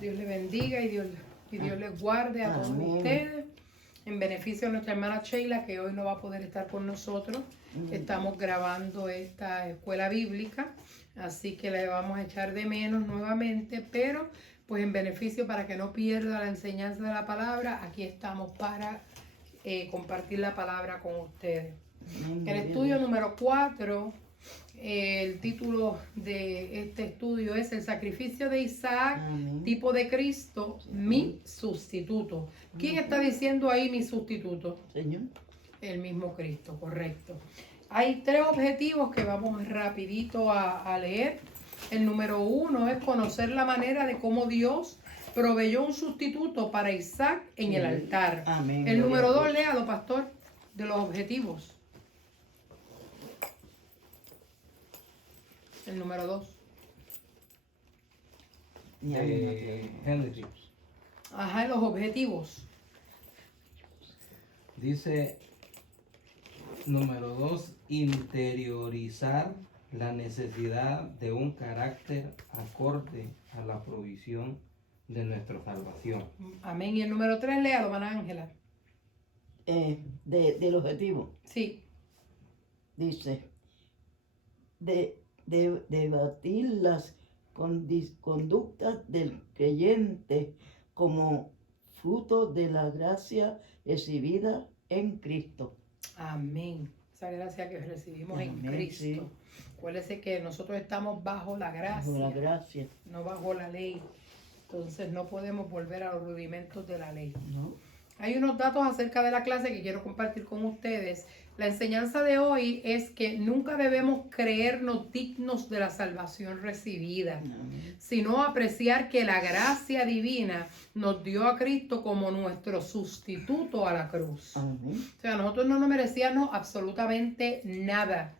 Dios les bendiga y Dios les guarde a todos ustedes. En beneficio de nuestra hermana Sheila, que hoy no va a poder estar con nosotros. Estamos grabando esta escuela bíblica, así que la vamos a echar de menos nuevamente, pero pues en beneficio para que no pierda la enseñanza de la palabra, aquí estamos para compartir la palabra con ustedes. El estudio número 4, el título de este estudio es El sacrificio de Isaac, tipo de Cristo, mi sustituto. ¿Quién está diciendo ahí mi sustituto? Señor. El mismo Cristo, correcto. Hay 3 objetivos que vamos rapidito a leer. El número 1 es conocer la manera de cómo Dios proveyó un sustituto para Isaac en el altar. Amén. El número 2, léalo, pastor, de los objetivos. El número 2. Henry. Ajá, los objetivos. Dice, número 2, interiorizar la necesidad de un carácter acorde a la provisión de nuestra salvación. Amén. Y el número 3, léalo, hermana Ángela. Del objetivo. Sí. Dice, debatir las conductas del creyente como fruto de la gracia recibida en Cristo. Amén. Esa gracia que recibimos Amén, en Cristo. sí. Acuérdese que nosotros estamos bajo la gracia, Bajo la gracia. no bajo la ley. Entonces no podemos volver a los rudimentos de la ley. ¿No? Hay unos datos acerca de la clase que quiero compartir con ustedes. La enseñanza de hoy es que nunca debemos creernos dignos de la salvación recibida, sino apreciar que la gracia divina nos dio a Cristo como nuestro sustituto a la cruz. Amén. O sea, nosotros no nos merecíamos absolutamente nada.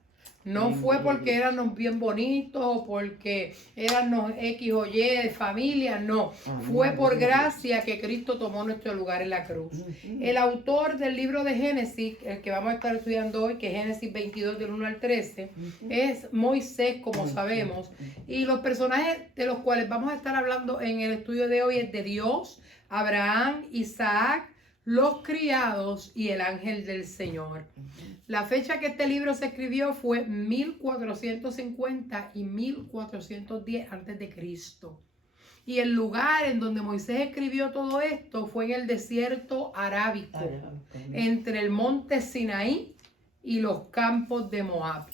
No fue porque éramos bien bonitos o porque éramos X o Y de familia, no. Fue por gracia que Cristo tomó nuestro lugar en la cruz. El autor del libro de Génesis, el que vamos a estar estudiando hoy, que es Génesis 22 del 1 al 13, es Moisés, como sabemos. Y los personajes de los cuales vamos a estar hablando en el estudio de hoy es de Dios, Abraham, Isaac, los criados y el ángel del Señor. La fecha que este libro se escribió fue 1450 y 1410 antes de Cristo. Y el lugar en donde Moisés escribió todo esto fue en el desierto arábico, entre el monte Sinaí y los campos de Moab.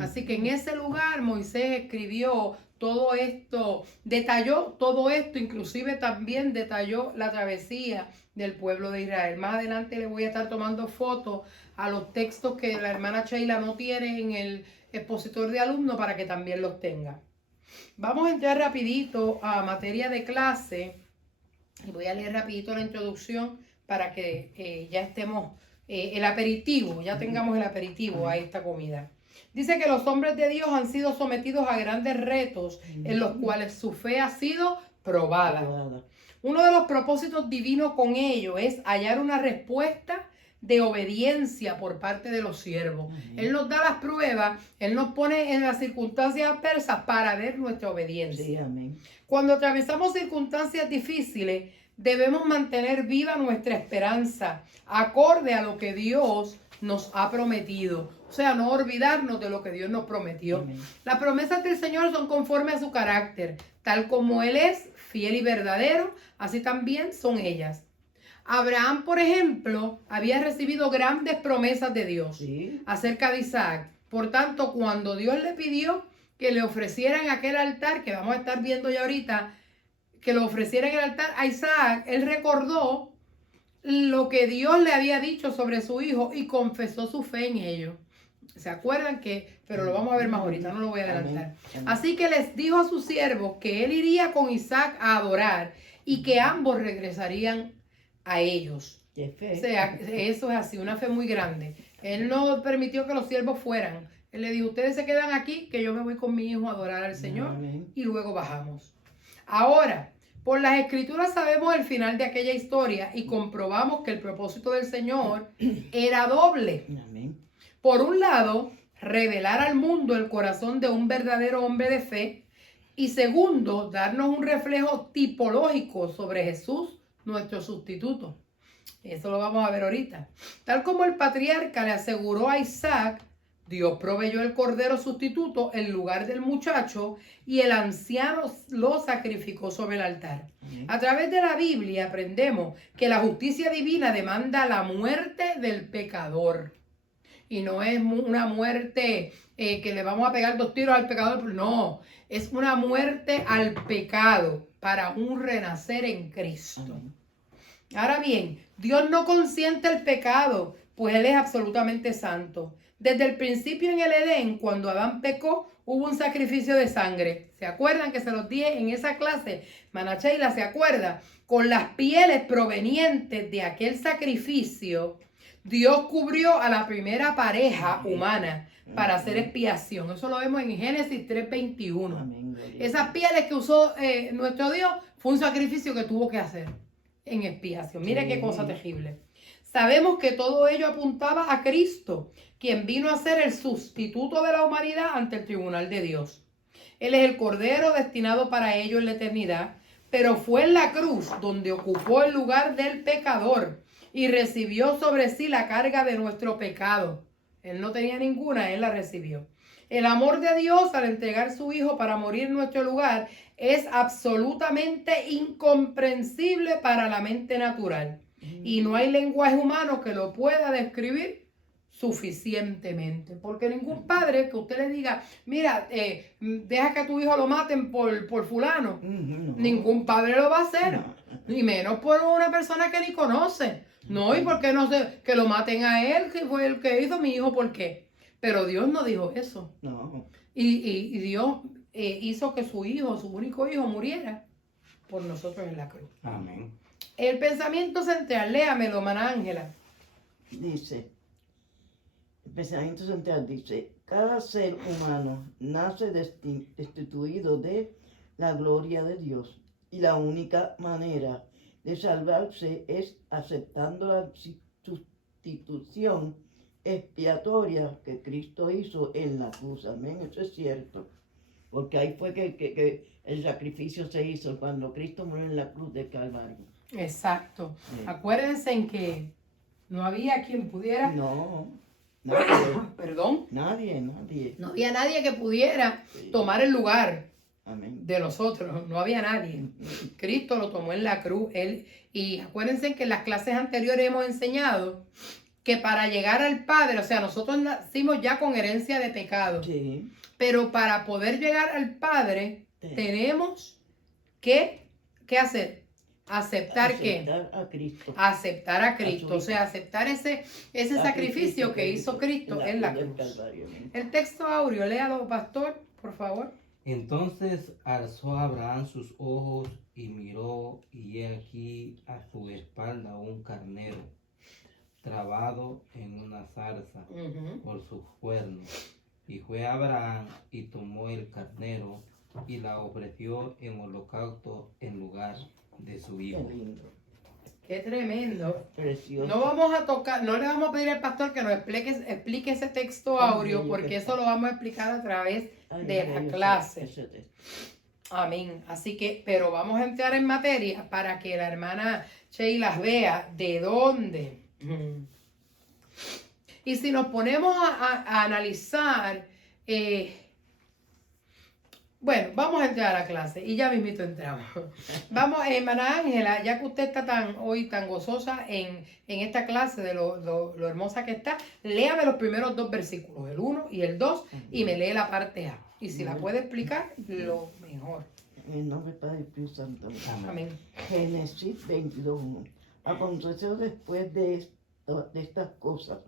Así que en ese lugar Moisés escribió todo esto, detalló todo esto, inclusive también detalló la travesía del pueblo de Israel. Más adelante le voy a estar tomando fotos a los textos que la hermana Sheila no tiene en el expositor de alumnos para que también los tenga. Vamos a entrar rapidito a materia de clase y voy a leer rapidito la introducción para que ya estemos, el aperitivo, ya tengamos el aperitivo a esta comida. Dice que los hombres de Dios han sido sometidos a grandes retos en los cuales su fe ha sido probada. Uno de los propósitos divinos con ello es hallar una respuesta de obediencia por parte de los siervos. Él nos da las pruebas, Él nos pone en las circunstancias adversas para ver nuestra obediencia. Sí, amén. Cuando atravesamos circunstancias difíciles, debemos mantener viva nuestra esperanza, acorde a lo que Dios nos ha prometido. O sea, no olvidarnos de lo que Dios nos prometió. Amén. Las promesas del Señor son conforme a su carácter. Tal como Él es fiel y verdadero, así también son ellas. Abraham, por ejemplo, había recibido grandes promesas de Dios acerca de Isaac. Por tanto, cuando Dios le pidió que le ofrecieran aquel altar, que vamos a estar viendo ya ahorita, que le ofrecieran el altar a Isaac, él recordó lo que Dios le había dicho sobre su hijo y confesó su fe en ello. ¿Se acuerdan que? Pero lo vamos a ver más ahorita, no lo voy a adelantar. Amén. Así que les dijo a sus siervos que él iría con Isaac a adorar y que ambos regresarían a ellos. Qué fe. O sea, eso es así, una fe muy grande. Él no permitió que los siervos fueran. Él le dijo, ustedes se quedan aquí, que yo me voy con mi hijo a adorar al Señor. Amén. Y luego bajamos. Ahora, por las escrituras sabemos el final de aquella historia y comprobamos que el propósito del Señor era doble. Amén. Por un lado, revelar al mundo el corazón de un verdadero hombre de fe Y segundo, darnos un reflejo tipológico sobre Jesús, nuestro sustituto. Eso lo vamos a ver ahorita. Tal como el patriarca le aseguró a Isaac, Dios proveyó el cordero sustituto en lugar del muchacho y el anciano lo sacrificó sobre el altar. A través de la Biblia aprendemos que la justicia divina demanda la muerte del pecador. Y no es una muerte que le vamos a pegar 2 tiros al pecador. No, es una muerte al pecado para un renacer en Cristo. Ahora bien, Dios no consiente el pecado, pues Él es absolutamente santo. Desde el principio en el Edén, cuando Adán pecó, hubo un sacrificio de sangre. ¿Se acuerdan que se los dije en esa clase? Mana Sheila, ¿se acuerda? Con las pieles provenientes de aquel sacrificio, Dios cubrió a la primera pareja humana para hacer expiación. Eso lo vemos en Génesis 3:21. Esas pieles que usó nuestro Dios fue un sacrificio que tuvo que hacer en expiación. Mire qué cosa terrible. Sabemos que todo ello apuntaba a Cristo, quien vino a ser el sustituto de la humanidad ante el tribunal de Dios. Él es el Cordero destinado para ello en la eternidad, pero fue en la cruz donde ocupó el lugar del pecador y recibió sobre sí la carga de nuestro pecado. Él no tenía ninguna, Él la recibió. El amor de Dios al entregar su Hijo para morir en nuestro lugar es absolutamente incomprensible para la mente natural. Y no hay lenguaje humano que lo pueda describir suficientemente. Porque ningún padre que usted le diga, mira, deja que a tu hijo lo maten por fulano. Ningún padre lo va a hacer. Ni menos por una persona que ni conoce. No, y por qué no sé, que lo maten a él, que fue el que hizo mi hijo, ¿por qué? Pero Dios no dijo eso. No. Y Dios hizo que su hijo, su único hijo, muriera por nosotros en la cruz. Amén. El pensamiento central, léamelo, Mana Ángela. Dice, el pensamiento central dice, cada ser humano nace destituido de la gloria de Dios y la única manera de salvarse es aceptando la sustitución expiatoria que Cristo hizo en la cruz. Amén, eso es cierto. Porque ahí fue que el sacrificio se hizo cuando Cristo murió en la cruz del Calvario. Exacto. Sí. Acuérdense en que no había quien pudiera. No, nadie. Perdón. Nadie. No había nadie que pudiera tomar el lugar. Amén. De nosotros. No había nadie. Cristo lo tomó en la cruz. Y acuérdense que en las clases anteriores hemos enseñado que para llegar al Padre, o sea, nosotros nacimos ya con herencia de pecado. Sí. Pero para poder llegar al Padre, tenemos ¿qué hacer? Aceptar a Cristo. Aceptar a Cristo. O sea, aceptar ese sacrificio que hizo Cristo en la cruz. El texto áureo, léalo, pastor, por favor. Entonces alzó Abraham sus ojos y miró, y he aquí a su espalda un carnero, trabado en una zarza por sus cuernos. Y fue Abraham y tomó el carnero y la ofreció en holocausto en lugar de su hijo. Qué lindo. Qué tremendo. Precioso. No vamos a tocar, no le vamos a pedir al pastor que nos explique ese texto áureo, porque eso lo vamos a explicar a través de la clase. Amén. Así que, pero vamos a entrar en materia para que la hermana Sheila vea de dónde. Y si nos ponemos a analizar, bueno, vamos a entrar a la clase y ya mismito entramos. Vamos, hermana Ángela, ya que usted está hoy tan gozosa en esta clase de lo hermosa que está, léame los primeros 2 versículos, el 1 y el 2, y me lee la parte A. Y si la puede explicar, lo mejor. En el nombre del Padre y Espíritu Santo. Amén. Génesis 22:1. Aconteció después de estas cosas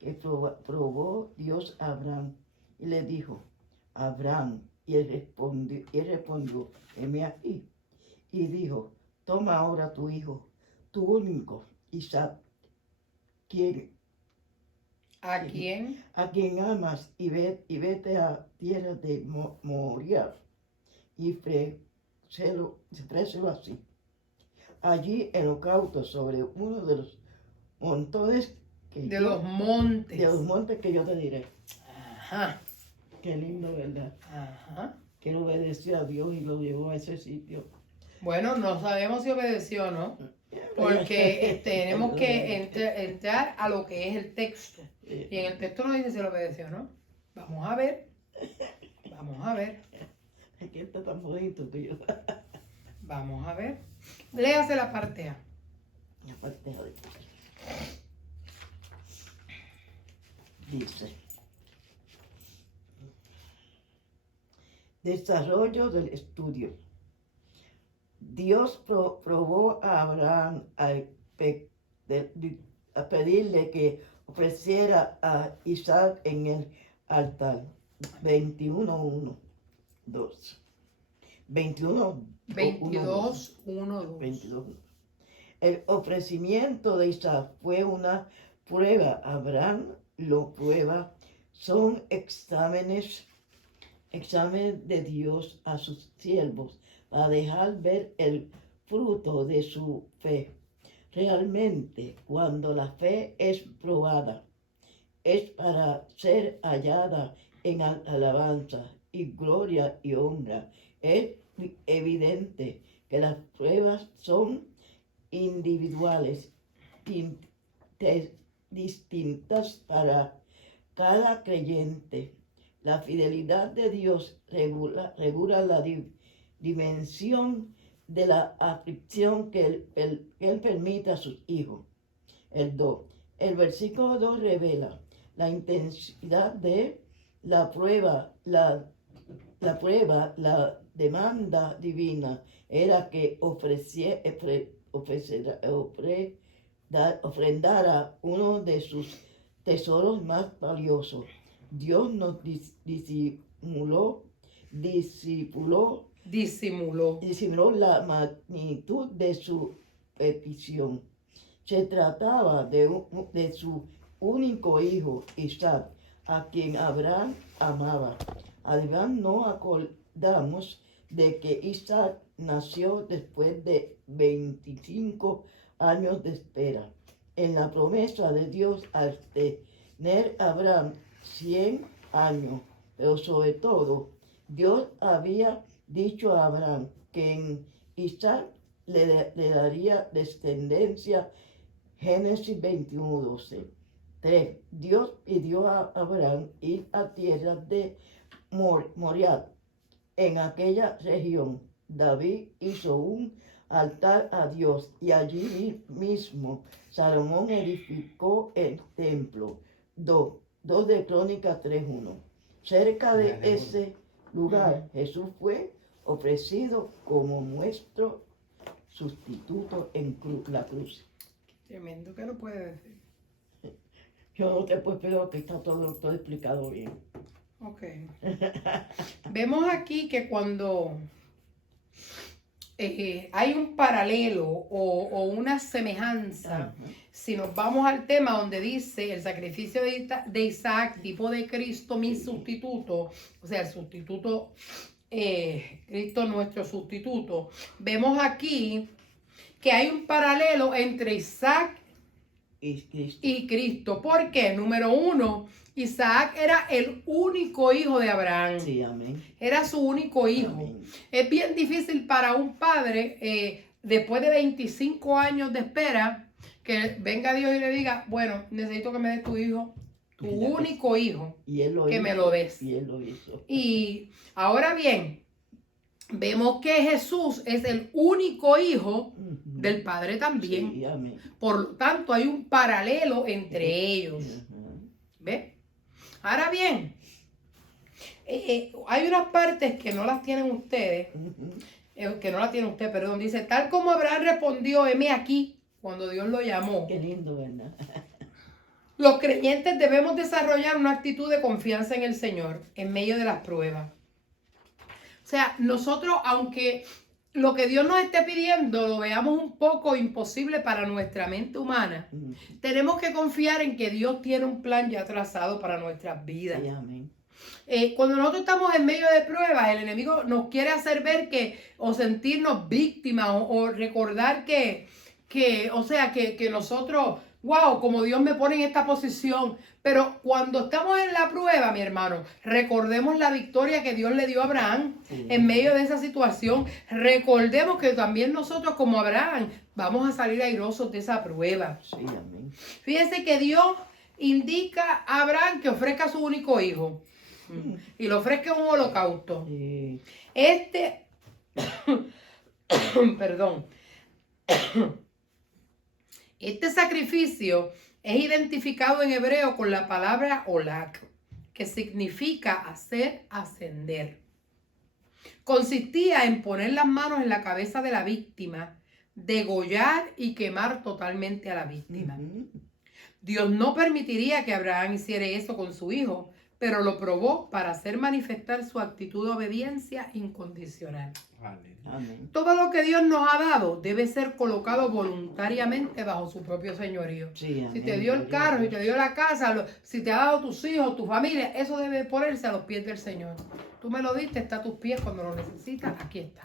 que probó Dios a Abraham y le dijo, Abraham, y él respondió, heme aquí. Y dijo, toma ahora tu hijo, tu único, Isaac, ¿A quién? A quien amas, y vete a tierra de Moriah, y ofrécelo así. Allí en holocausto sobre uno de los montones de los montes que yo te diré. Ajá. Qué lindo, ¿verdad? Ajá. que él obedeció a Dios y lo llevó a ese sitio. Bueno, no sabemos si obedeció o no, porque tenemos que entrar a lo que es el texto. Y en el texto no dice si lo obedeció o no. Vamos a ver. Vamos a ver. Aquí está tan bonito que yo. Vamos a ver. Léase la parte A. La parte de dice: desarrollo del estudio. Dios probó a Abraham a pedirle que ofreciera a Isaac en el altar. 21:1, 2. 22, 1, 2. 22. El ofrecimiento de Isaac fue una prueba. Abraham lo prueba. Son exámenes de Dios a sus siervos para dejar ver el fruto de su fe. Realmente, cuando la fe es probada, es para ser hallada en alabanza y gloria y honra. Es evidente que las pruebas son individuales, distintas para cada creyente. La fidelidad de Dios regula la dimensión de la aflicción que él permite a sus hijos. El 2. El versículo 2 revela la intensidad de la prueba. La demanda divina era que ofrendara uno de sus tesoros más valiosos. Dios nos disimuló la magnitud de su petición. Se trataba de su único hijo, Isaac, a quien Abraham amaba. Además, no acordamos de que Isaac nació después de 25 años de espera. En la promesa de Dios al tener Abraham 100 años, pero sobre todo, Dios había dicho a Abraham que en Isaac le daría descendencia. Génesis 21:12. 3. Dios pidió a Abraham ir a tierra de Moriah. En aquella región, David hizo un altar a Dios y allí mismo Salomón edificó el templo. 2 de Crónicas 3:1. Cerca de ese lugar, Jesús fue ofrecido como nuestro sustituto en la cruz. Tremendo que no puede decir. Yo no te puedo, pero que está todo explicado bien. Ok. Vemos aquí que cuando hay un paralelo o una semejanza, si nos vamos al tema donde dice el sacrificio de Isaac, tipo de Cristo, mi sustituto, o sea, el sustituto, Cristo nuestro sustituto, vemos aquí que hay un paralelo entre Isaac y Cristo. ¿Por qué? Número 1, Isaac era el único hijo de Abraham. Sí, amén. Era su único hijo. Amén. Es bien difícil para un padre, después de 25 años de espera, que venga Dios y le diga, bueno, necesito que me des tu hijo, tu único hijo, y él lo que hizo, me lo des. Y él lo hizo. Y ahora bien, vemos que Jesús es el único hijo del Padre también. Sí, amén. Por lo tanto, hay un paralelo entre ellos. ¿Ve? Ahora bien, hay unas partes que no las tienen ustedes, perdón. Dice, tal como Abraham respondió, heme aquí, cuando Dios lo llamó. Qué lindo, ¿verdad? Los creyentes debemos desarrollar una actitud de confianza en el Señor en medio de las pruebas. O sea, nosotros, aunque lo que Dios nos esté pidiendo lo veamos un poco imposible para nuestra mente humana, tenemos que confiar en que Dios tiene un plan ya trazado para nuestras vidas. Sí, amén. Cuando nosotros estamos en medio de pruebas, el enemigo nos quiere hacer ver o sentirnos víctimas o recordar que nosotros wow, como Dios me pone en esta posición. Pero cuando estamos en la prueba, mi hermano, recordemos la victoria que Dios le dio a Abraham en medio de esa situación. Recordemos que también nosotros como Abraham vamos a salir airosos de esa prueba. Sí, amén. Fíjense que Dios indica a Abraham que ofrezca a su único hijo y lo ofrezca en un holocausto. Sí. Perdón. Este sacrificio es identificado en hebreo con la palabra olak, que significa hacer ascender. Consistía en poner las manos en la cabeza de la víctima, degollar y quemar totalmente a la víctima. Dios no permitiría que Abraham hiciera eso con su hijo, pero lo probó para hacer manifestar su actitud de obediencia incondicional. Amén. Todo lo que Dios nos ha dado debe ser colocado voluntariamente bajo su propio señorío. Sí, amén. Si te dio el carro, si te dio la casa, si te ha dado tus hijos, tu familia, eso debe ponerse a los pies del Señor. Tú me lo diste, está a tus pies cuando lo necesitas, aquí está.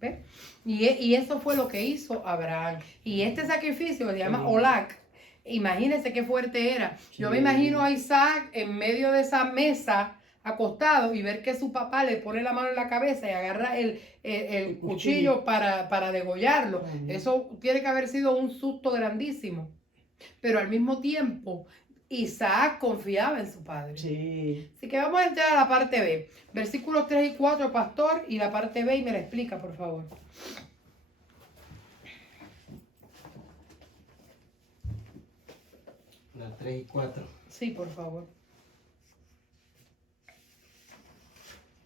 ¿Ves? Y eso fue lo que hizo Abraham. Y este sacrificio que se llama Olak, imagínense qué fuerte era. Yo me imagino a Isaac en medio de esa mesa acostado y ver que su papá le pone la mano en la cabeza y agarra el cuchillo para degollarlo. Eso tiene que haber sido un susto grandísimo. Pero al mismo tiempo, Isaac confiaba en su padre. Sí. Así que vamos a entrar a la parte B. Versículos 3 y 4, pastor, y la parte B, y me la explica, por favor. Las 3 y 4. Sí, por favor.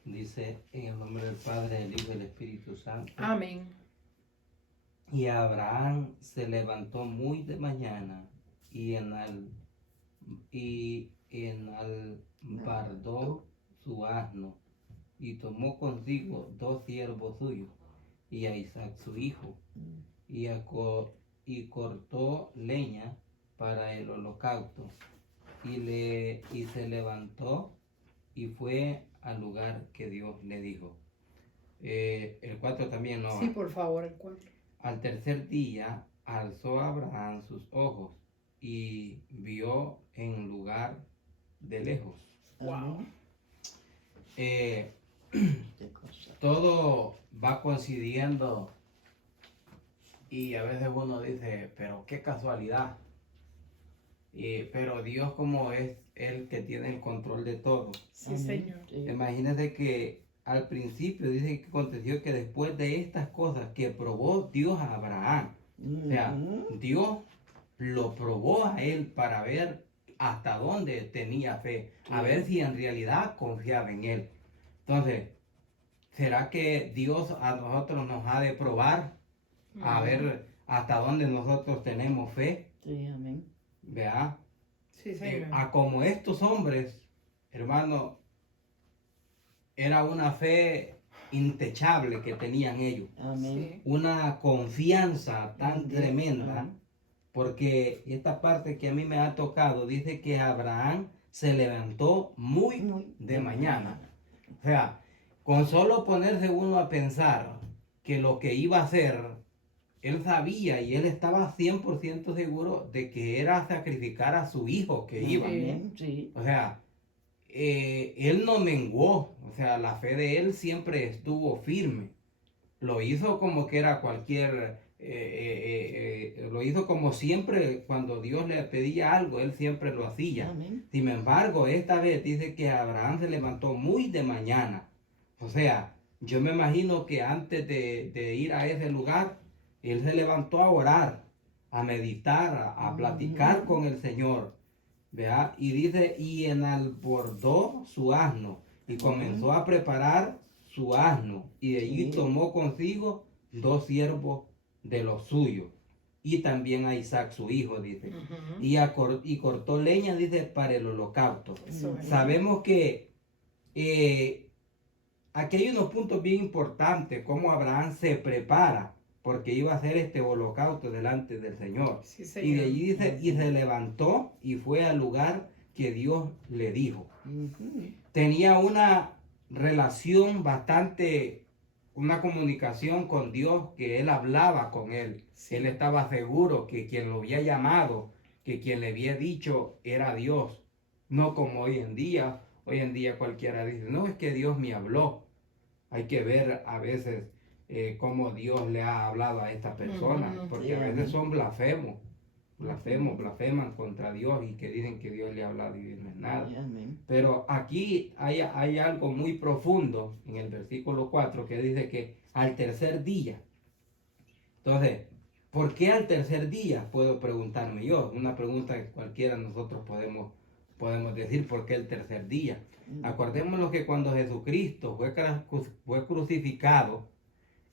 Dice, en el nombre del Padre, del Hijo y del Espíritu Santo. Amén. Y Abraham se levantó muy de mañana y enalbardó su asno y tomó consigo 2 siervos suyos y a Isaac su hijo y cortó leña para el holocausto y se levantó y fue al lugar que Dios le dijo. El 4 también, ¿no? Sí, por favor, el 4. Al tercer día alzó Abraham sus ojos y vio en lugar de lejos. Wow. Todo va coincidiendo y a veces uno dice, pero qué casualidad. Pero Dios, como es el que tiene el control de todo. Sí, Señor. Imagínense que al principio dice que aconteció que después de estas cosas que probó Dios a Abraham, o sea, Dios lo probó a él para ver hasta dónde tenía fe, a ver si en realidad confiaba en él. Entonces, ¿será que Dios a nosotros nos ha de probar a ver hasta dónde nosotros tenemos fe? Sí, amén. ¿Vea? Sí, Señor. A como estos hombres, hermano, era una fe intachable que tenían ellos. Amén. Sí. Una confianza tan Amén. tremenda, Amén. porque esta parte que a mí me ha tocado dice que Abraham se levantó muy de mañana. O sea, con solo ponerse uno a pensar que lo que iba a hacer, él sabía y él estaba 100% seguro de que era sacrificar a su hijo que iba. Amén. Sí. O sea, él no menguó, o sea, la fe de él siempre estuvo firme. Lo hizo como que era cualquier, lo hizo como siempre cuando Dios le pedía algo, él siempre lo hacía. Amén. Sin embargo, esta vez dice que Abraham se levantó muy de mañana. O sea, yo me imagino que antes de ir a ese lugar, él se levantó a orar, a meditar, a platicar con el Señor. ¿Vea? Y dice, y enalbordó su asno y comenzó a preparar su asno y de allí tomó consigo 2 siervos de los suyos y también a Isaac su hijo, dice, y cortó leña, dice, para el holocausto. Sabemos que aquí hay unos puntos bien importantes, cómo Abraham se prepara porque iba a hacer este holocausto delante del Señor. Sí, Señor. Y de allí dice, y se levantó y fue al lugar que Dios le dijo. Tenía una relación bastante, una comunicación con Dios, que él hablaba con él. Sí. Él estaba seguro que quien lo había llamado que quien le había dicho era Dios, no como hoy en día. Hoy en día cualquiera dice, no, es que Dios me habló. Hay que ver a veces cómo Dios le ha hablado a esta persona, porque Sí, a veces amén. son blasfeman contra Dios y que dicen que Dios le ha hablado y no es nada. Sí, amén. Pero aquí hay algo muy profundo en el versículo 4 que dice que al tercer día. Entonces, ¿por qué al tercer día? Puedo preguntarme yo. Una pregunta que cualquiera de nosotros podemos decir, ¿por qué el tercer día? Acordémonos que cuando Jesucristo fue crucificado,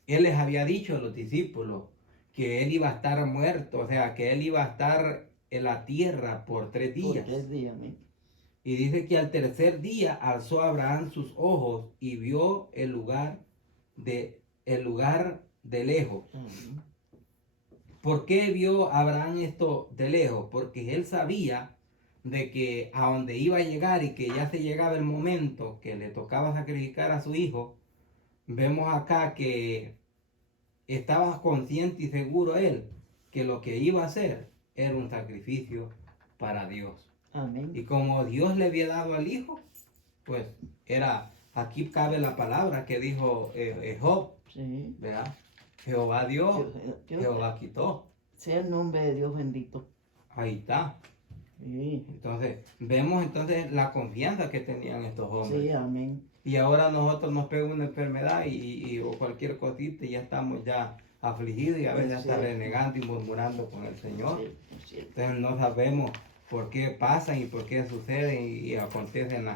Él les había dicho a los discípulos que Él iba a estar muerto, o sea, que Él iba a estar en la tierra por 3 días. Por 3 días, amén. Y dice que al tercer día alzó Abraham sus ojos y vio el lugar de lejos. Amén. ¿Por qué vio Abraham esto de lejos? Porque él sabía de que a donde iba a llegar y que ya se llegaba el momento que le tocaba sacrificar a su hijo. Vemos acá que estaba consciente y seguro él que lo que iba a hacer era un sacrificio para Dios. Amén. Y como Dios le había dado al hijo, pues aquí cabe la palabra que dijo Job, Sí. ¿verdad? Jehová dio, Jehová quitó. Sea el nombre de Dios bendito. Ahí está. Sí. Entonces, vemos entonces la confianza que tenían estos hombres. Sí, amén. Y ahora nosotros nos pega una enfermedad o cualquier cosita y ya estamos ya afligidos y a veces hasta renegando y murmurando con el Señor. Sí. Entonces no sabemos por qué pasan y por qué suceden y acontecen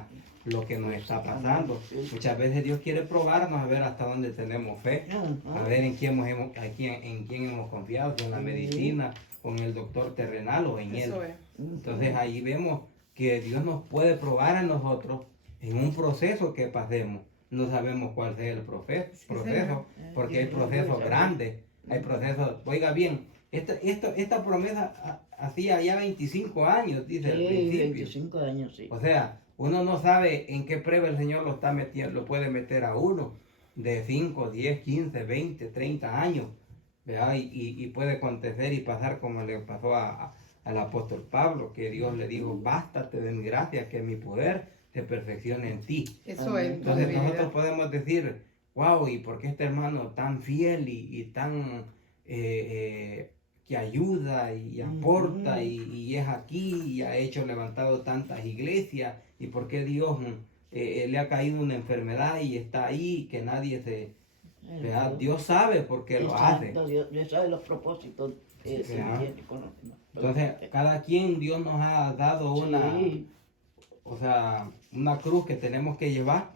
lo que nos está pasando. Sí. Muchas veces Dios quiere probarnos a ver hasta dónde tenemos fe, a ver en quién hemos confiado, si en la medicina, o en el doctor terrenal o en Él. Eso es. Entonces ahí vemos que Dios nos puede probar a nosotros en un proceso que pasemos. No sabemos cuál sea el proceso, porque hay procesos grandes, hay procesos, oiga bien, esta promesa hacía ya 25 años, dice al principio. 25 años, sí. O sea, uno no sabe en qué prueba el Señor lo está metiendo, lo puede meter a uno de 5, 10, 15, 20, 30 años, ¿verdad? Y puede acontecer y pasar como le pasó al apóstol Pablo, que Dios le dijo, bástate de mi gracia, que mi poder se perfeccione en ti. Eso es. Entonces nosotros podemos decir, wow, ¿y por qué este hermano tan fiel y tan que ayuda y aporta y es aquí y ha levantado tantas iglesias? ¿Y por qué Dios le ha caído una enfermedad y está ahí que nadie se... ¿verdad? Dios sabe por qué lo hace. Dios sabe los propósitos que se tiene con los demás. Entonces, cada quien Dios nos ha dado una cruz que tenemos que llevar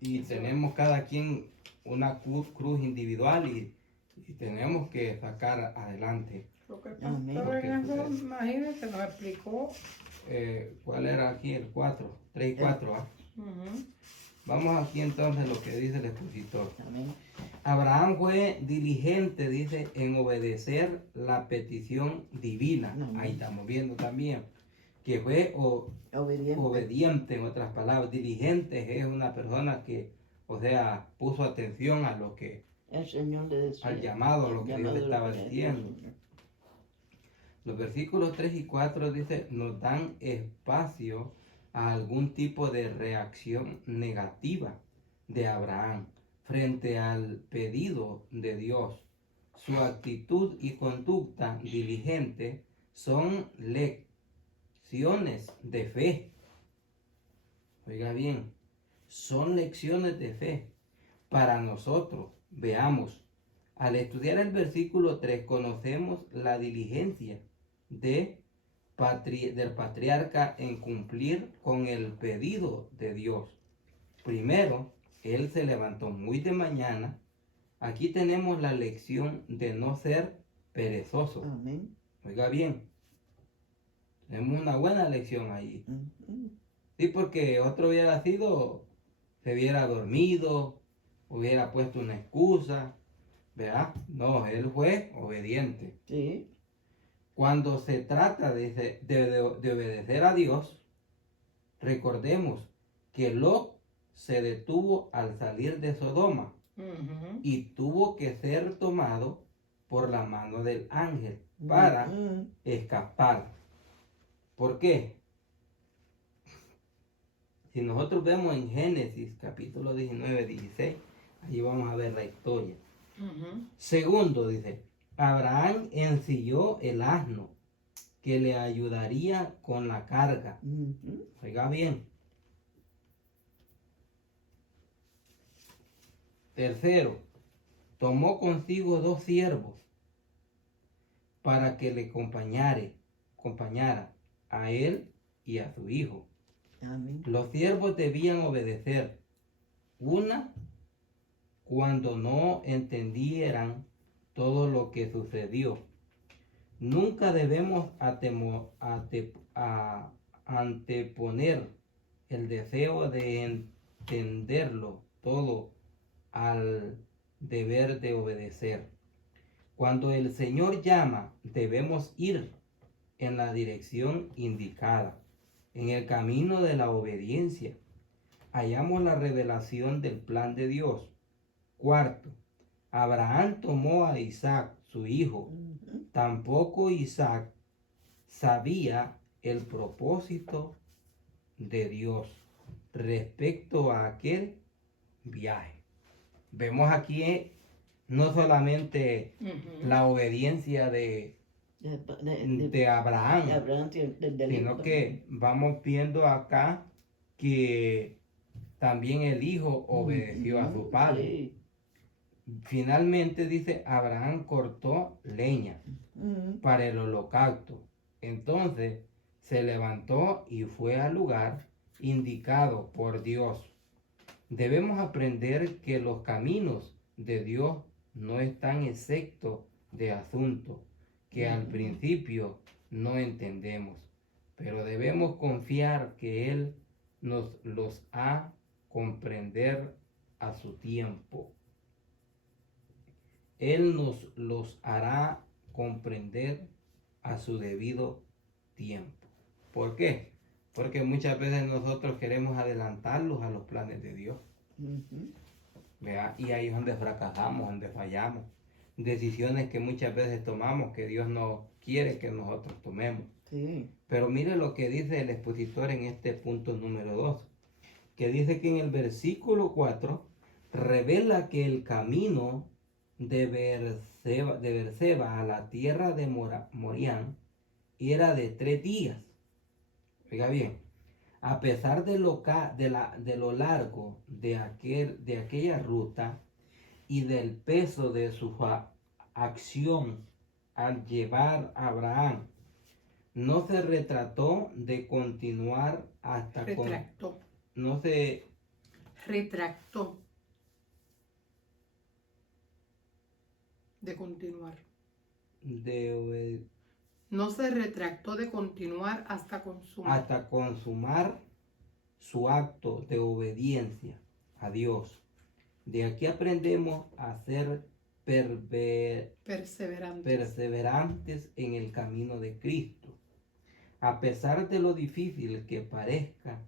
y tenemos cada quien una cruz individual y tenemos que sacar adelante. Imagínate, nos explicó. ¿Cuál era aquí el 4? 3 y 4, ¿ah? Vamos aquí entonces lo que dice el expositor. Amén. Abraham fue diligente, dice, en obedecer la petición divina. Amén. Ahí estamos viendo también que fue obediente, en otras palabras. Diligente es una persona que, o sea, puso atención a lo que el Señor le decía, al llamado, a lo que Dios le estaba diciendo. Los versículos 3 y 4 dice, nos dan espacio a algún tipo de reacción negativa de Abraham frente al pedido de Dios. Su actitud y conducta diligente son lecciones de fe. Oiga bien, son lecciones de fe para nosotros. Veamos, al estudiar el versículo 3 conocemos la diligencia del patriarca en cumplir con el pedido de Dios. Primero, él se levantó muy de mañana. Aquí tenemos la lección de no ser perezoso. Amén. Oiga bien, tenemos una buena lección ahí. Sí, porque otro hubiera sido, se hubiera dormido, hubiera puesto una excusa, ¿verdad? No, él fue obediente. Sí. Cuando se trata de obedecer a Dios, recordemos que Lot se detuvo al salir de Sodoma y tuvo que ser tomado por la mano del ángel para escapar. ¿Por qué? Si nosotros vemos en Génesis capítulo 19, 16, allí vamos a ver la historia. Segundo, dice, Abraham ensilló el asno que le ayudaría con la carga. Oiga bien. Tercero, tomó consigo 2 siervos para que le acompañara a él y a su hijo. Amén. Los siervos debían obedecer. Una, cuando no entendieran todo lo que sucedió. Nunca debemos anteponer el deseo de entenderlo todo al deber de obedecer. Cuando el Señor llama, debemos ir en la dirección indicada, en el camino de la obediencia. Hallamos la revelación del plan de Dios. Cuarto, Abraham tomó a Isaac, su hijo. Tampoco Isaac sabía el propósito de Dios respecto a aquel viaje. Vemos aquí no solamente la obediencia de Abraham, sino que vamos viendo acá que también el hijo obedeció a su padre. Sí. Finalmente dice, Abraham cortó leña para el holocausto. Entonces se levantó y fue al lugar indicado por Dios. Debemos aprender que los caminos de Dios no están exentos de asuntos que al principio no entendemos, pero debemos confiar que Él nos los ha comprender a su tiempo. Él nos los hará comprender a su debido tiempo. ¿Por qué? Porque muchas veces nosotros queremos adelantarlos a los planes de Dios. ¿Vea? Y ahí es donde fracasamos, donde fallamos. Decisiones que muchas veces tomamos que Dios no quiere que nosotros tomemos. Sí. Pero mire lo que dice el expositor en este punto número 2, que dice que en el versículo 4 revela que el camino de Beerseba a la tierra de Morián era de 3 días. Oiga bien, a pesar de lo largo de aquella ruta y del peso de su acción al llevar a Abraham, no se retrató de continuar hasta Retractó. no se Retractó. De continuar. No se retractó de continuar hasta consumar su acto de obediencia a Dios. De aquí aprendemos a ser perseverantes en el camino de Cristo. A pesar de lo difícil que parezca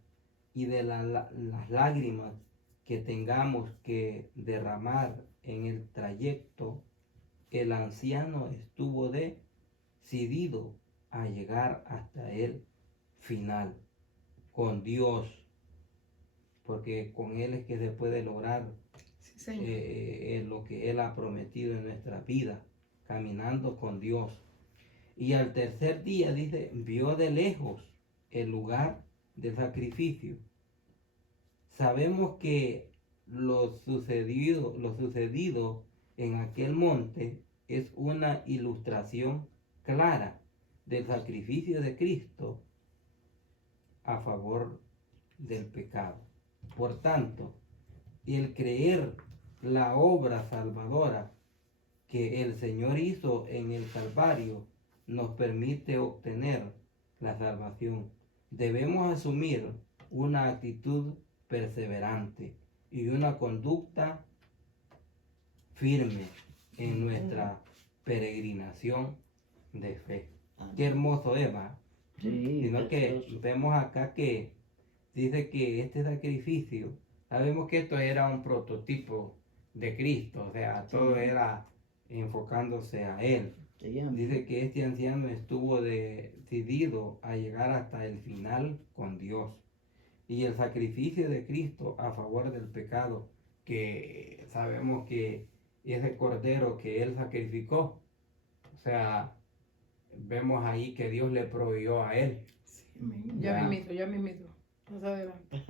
y de las lágrimas que tengamos que derramar en el trayecto, el anciano estuvo decidido a llegar hasta el final con Dios, porque con Él es que se puede lograr lo que Él ha prometido en nuestra vida, caminando con Dios. Y al tercer día, dice, vio de lejos el lugar de sacrificio. Sabemos que lo sucedido en aquel monte es una ilustración clara del sacrificio de Cristo a favor del pecado. Por tanto, el creer la obra salvadora que el Señor hizo en el Calvario nos permite obtener la salvación. Debemos asumir una actitud perseverante y una conducta firme en nuestra peregrinación de fe. Qué hermoso es, ¿va? Sí, sino que vemos acá que dice que este sacrificio, sabemos que esto era un prototipo de Cristo, o sea, todo era enfocándose a Él. Sí, amén. Dice que este anciano estuvo decidido a llegar hasta el final con Dios. Y el sacrificio de Cristo a favor del pecado, que sabemos que ese cordero que él sacrificó, o sea, vemos ahí que Dios le proveyó a él. Sí, ya mismito. No se adelante.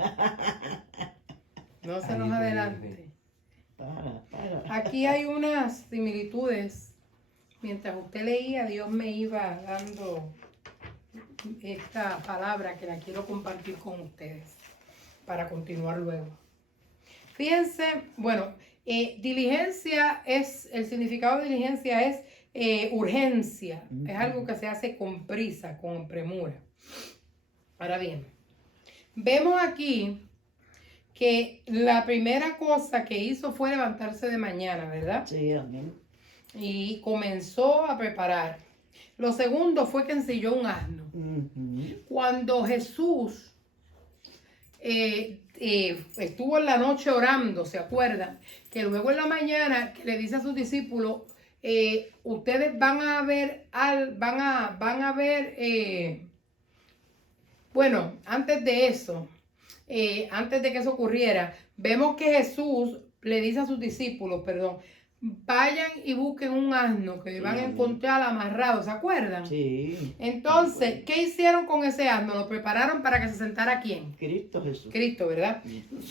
No se Ahí nos se adelante. dice. Para. Aquí hay unas similitudes. Mientras usted leía, Dios me iba dando esta palabra que la quiero compartir con ustedes para continuar luego. Fíjense, bueno, diligencia es, el significado de diligencia es urgencia, es algo que se hace con prisa, con premura. Ahora bien, vemos aquí que la primera cosa que hizo fue levantarse de mañana, ¿verdad? Sí, amén. Y comenzó a preparar. Lo segundo fue que ensilló un asno. Cuando Jesús estuvo en la noche orando, ¿se acuerdan? Que luego en la mañana que le dice a sus discípulos, ustedes van a ver, bueno, antes de eso, antes de que eso ocurriera, vemos que Jesús le dice a sus discípulos, vayan y busquen un asno que van a encontrar amarrado, ¿se acuerdan? Sí. Entonces, ¿qué hicieron con ese asno? Lo prepararon para que se sentara ¿quién? Cristo Jesús. Cristo, ¿verdad?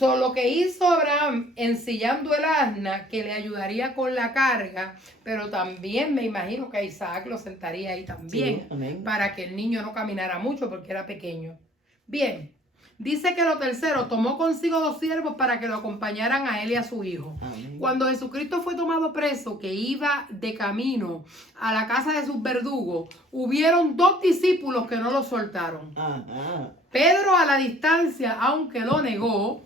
Lo que hizo Abraham ensillando el asna, que le ayudaría con la carga, pero también me imagino que Isaac lo sentaría ahí también, Sí, amén. para que el niño no caminara mucho porque era pequeño. Bien. Dice que lo tercero, tomó consigo 2 siervos para que lo acompañaran a él y a su hijo. Amén. Cuando Jesucristo fue tomado preso, que iba de camino a la casa de sus verdugos, hubieron 2 discípulos que no lo soltaron. Ajá. Pedro a la distancia, aunque lo negó,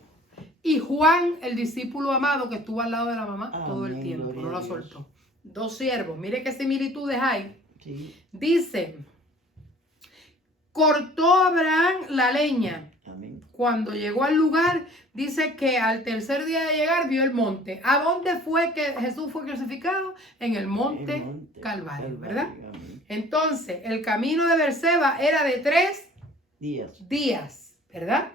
y Juan, el discípulo amado que estuvo al lado de la mamá todo el Amén, tiempo, gloria no lo a Dios. soltó. 2 siervos, mire qué similitudes hay. Sí. Dice, cortó Abraham la leña. Amén. Cuando llegó al lugar, dice que al tercer día de llegar vio el monte. ¿A dónde fue que Jesús fue crucificado? En el monte Calvario, ¿verdad? Amén. Entonces, el camino de Berseba era de 3 días, ¿verdad?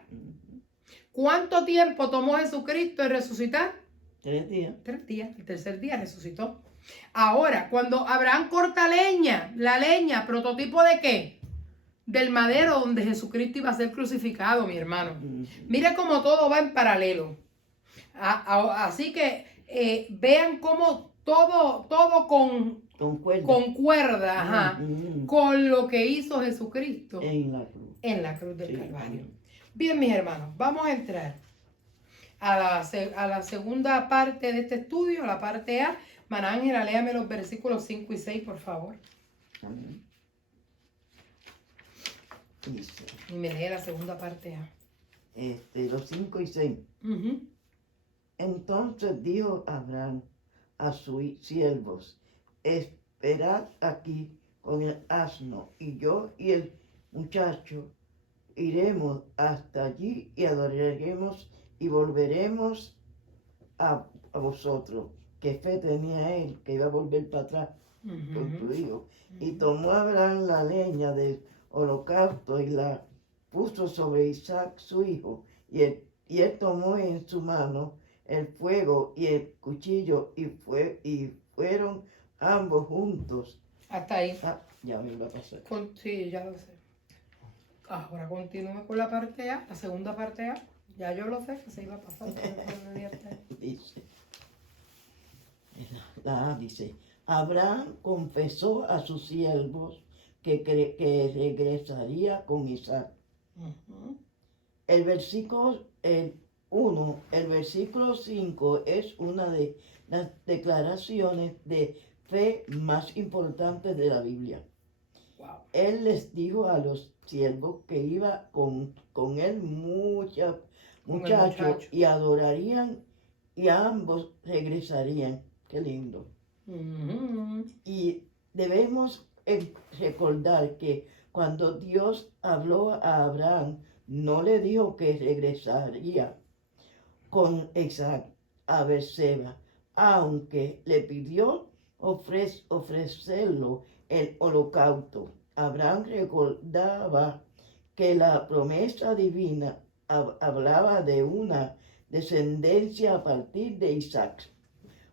¿Cuánto tiempo tomó Jesucristo en resucitar? 3 días. 3 días. El tercer día resucitó. Ahora, cuando Abraham corta leña, la leña, ¿prototipo de qué? Del madero donde Jesucristo iba a ser crucificado, mi hermano. Mire cómo todo va en paralelo. Así que vean cómo todo concuerda, ajá, con lo que hizo Jesucristo en la cruz del Calvario. Bien, mis hermanos, vamos a entrar a la segunda parte de este estudio, la parte A. Maná Ángela, léame los versículos 5 y 6, por favor. Amén. Dice, Y me lee la segunda parte A. los 5 y 6. Entonces dijo Abraham a sus siervos, esperad aquí con el asno, y yo y el muchacho iremos hasta allí y adoraremos y volveremos a vosotros. Qué fe tenía él que iba a volver para atrás con tu hijo. Y tomó Abraham la leña del holocausto y la puso sobre Isaac su hijo, y él tomó en su mano el fuego y el cuchillo, y fueron ambos juntos. Hasta ahí. Ya me va a pasar. Sí, ya lo sé. Ahora continúe con la parte A, la segunda parte A. Ya yo lo sé que se iba a pasar. Dice, la A dice, Abraham confesó a sus siervos que regresaría con Isaac. El versículo 5 es una de las declaraciones de fe más importantes de la Biblia. Wow. Él les dijo a los siervos que iba con él muchachos y adorarían, y ambos regresarían. Qué lindo. Y debemos recordar que cuando Dios habló a Abraham, no le dijo que regresaría con Isaac a Berseba, aunque le pidió ofrecerlo el holocausto. Abraham recordaba que la promesa divina hablaba de una descendencia a partir de Isaac.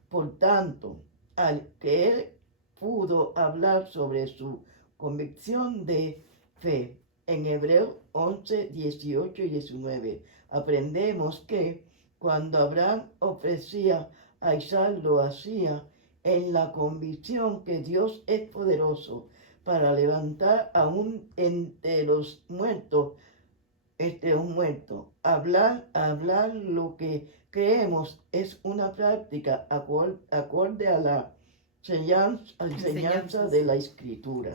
Por tanto, al que él pudo hablar sobre su convicción de fe, en Hebreos 11, 18 y 19, aprendemos que cuando Abraham ofrecía a Isaac, lo hacía en la convicción que Dios es poderoso para levantar aún entre los muertos, un muerto. Hablar lo que creemos es una práctica acorde a la enseñanza de la Escritura.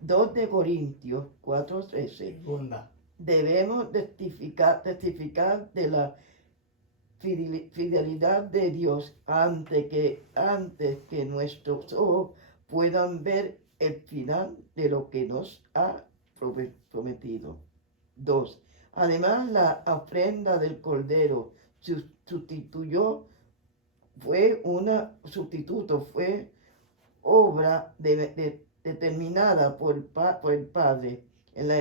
2 de Corintios 4:13. Segunda. Debemos testificar de la fidelidad de Dios antes que nuestros ojos puedan ver el final de lo que nos ha prometido. 2. Además, la ofrenda del Cordero fue obra determinada por el Padre en la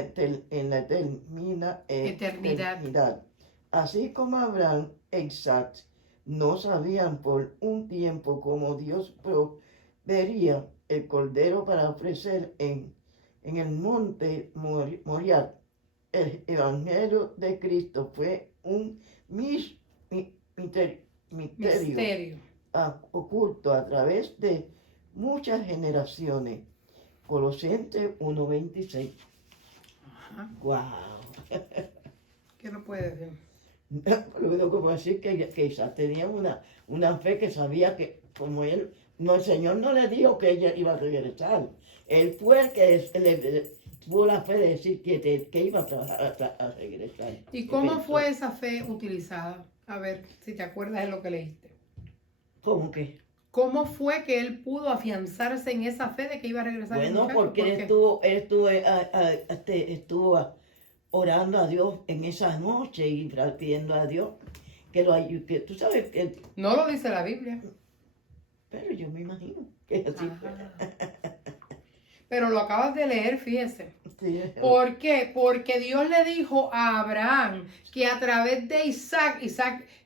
eternidad. Así como Abraham e Isaac no sabían por un tiempo cómo Dios proveería el Cordero para ofrecer en el monte Moriah, el Evangelio de Cristo fue un misterio oculto a través de muchas generaciones. Colosenses 1:26. ¡Wow! ¿Qué no puede decir? Luego, como decir que Isaac tenía una fe que sabía que, como él, no, el Señor no le dijo que ella iba a regresar. Él fue el que tuvo la fe de decir que iba a regresar. ¿Y cómo fue esa fe utilizada? A ver, si te acuerdas de lo que leíste. ¿Cómo que? ¿Cómo fue que él pudo afianzarse en esa fe de que iba a regresar? Bueno, porque él estuvo orando a Dios en esa noche y pidiendo a Dios que lo ayude. Que tú sabes que... No lo dice la Biblia. Pero yo me imagino que así fue. Pero lo acabas de leer, fíjese. Sí. ¿Por qué? Porque Dios le dijo a Abraham que a través de Isaac,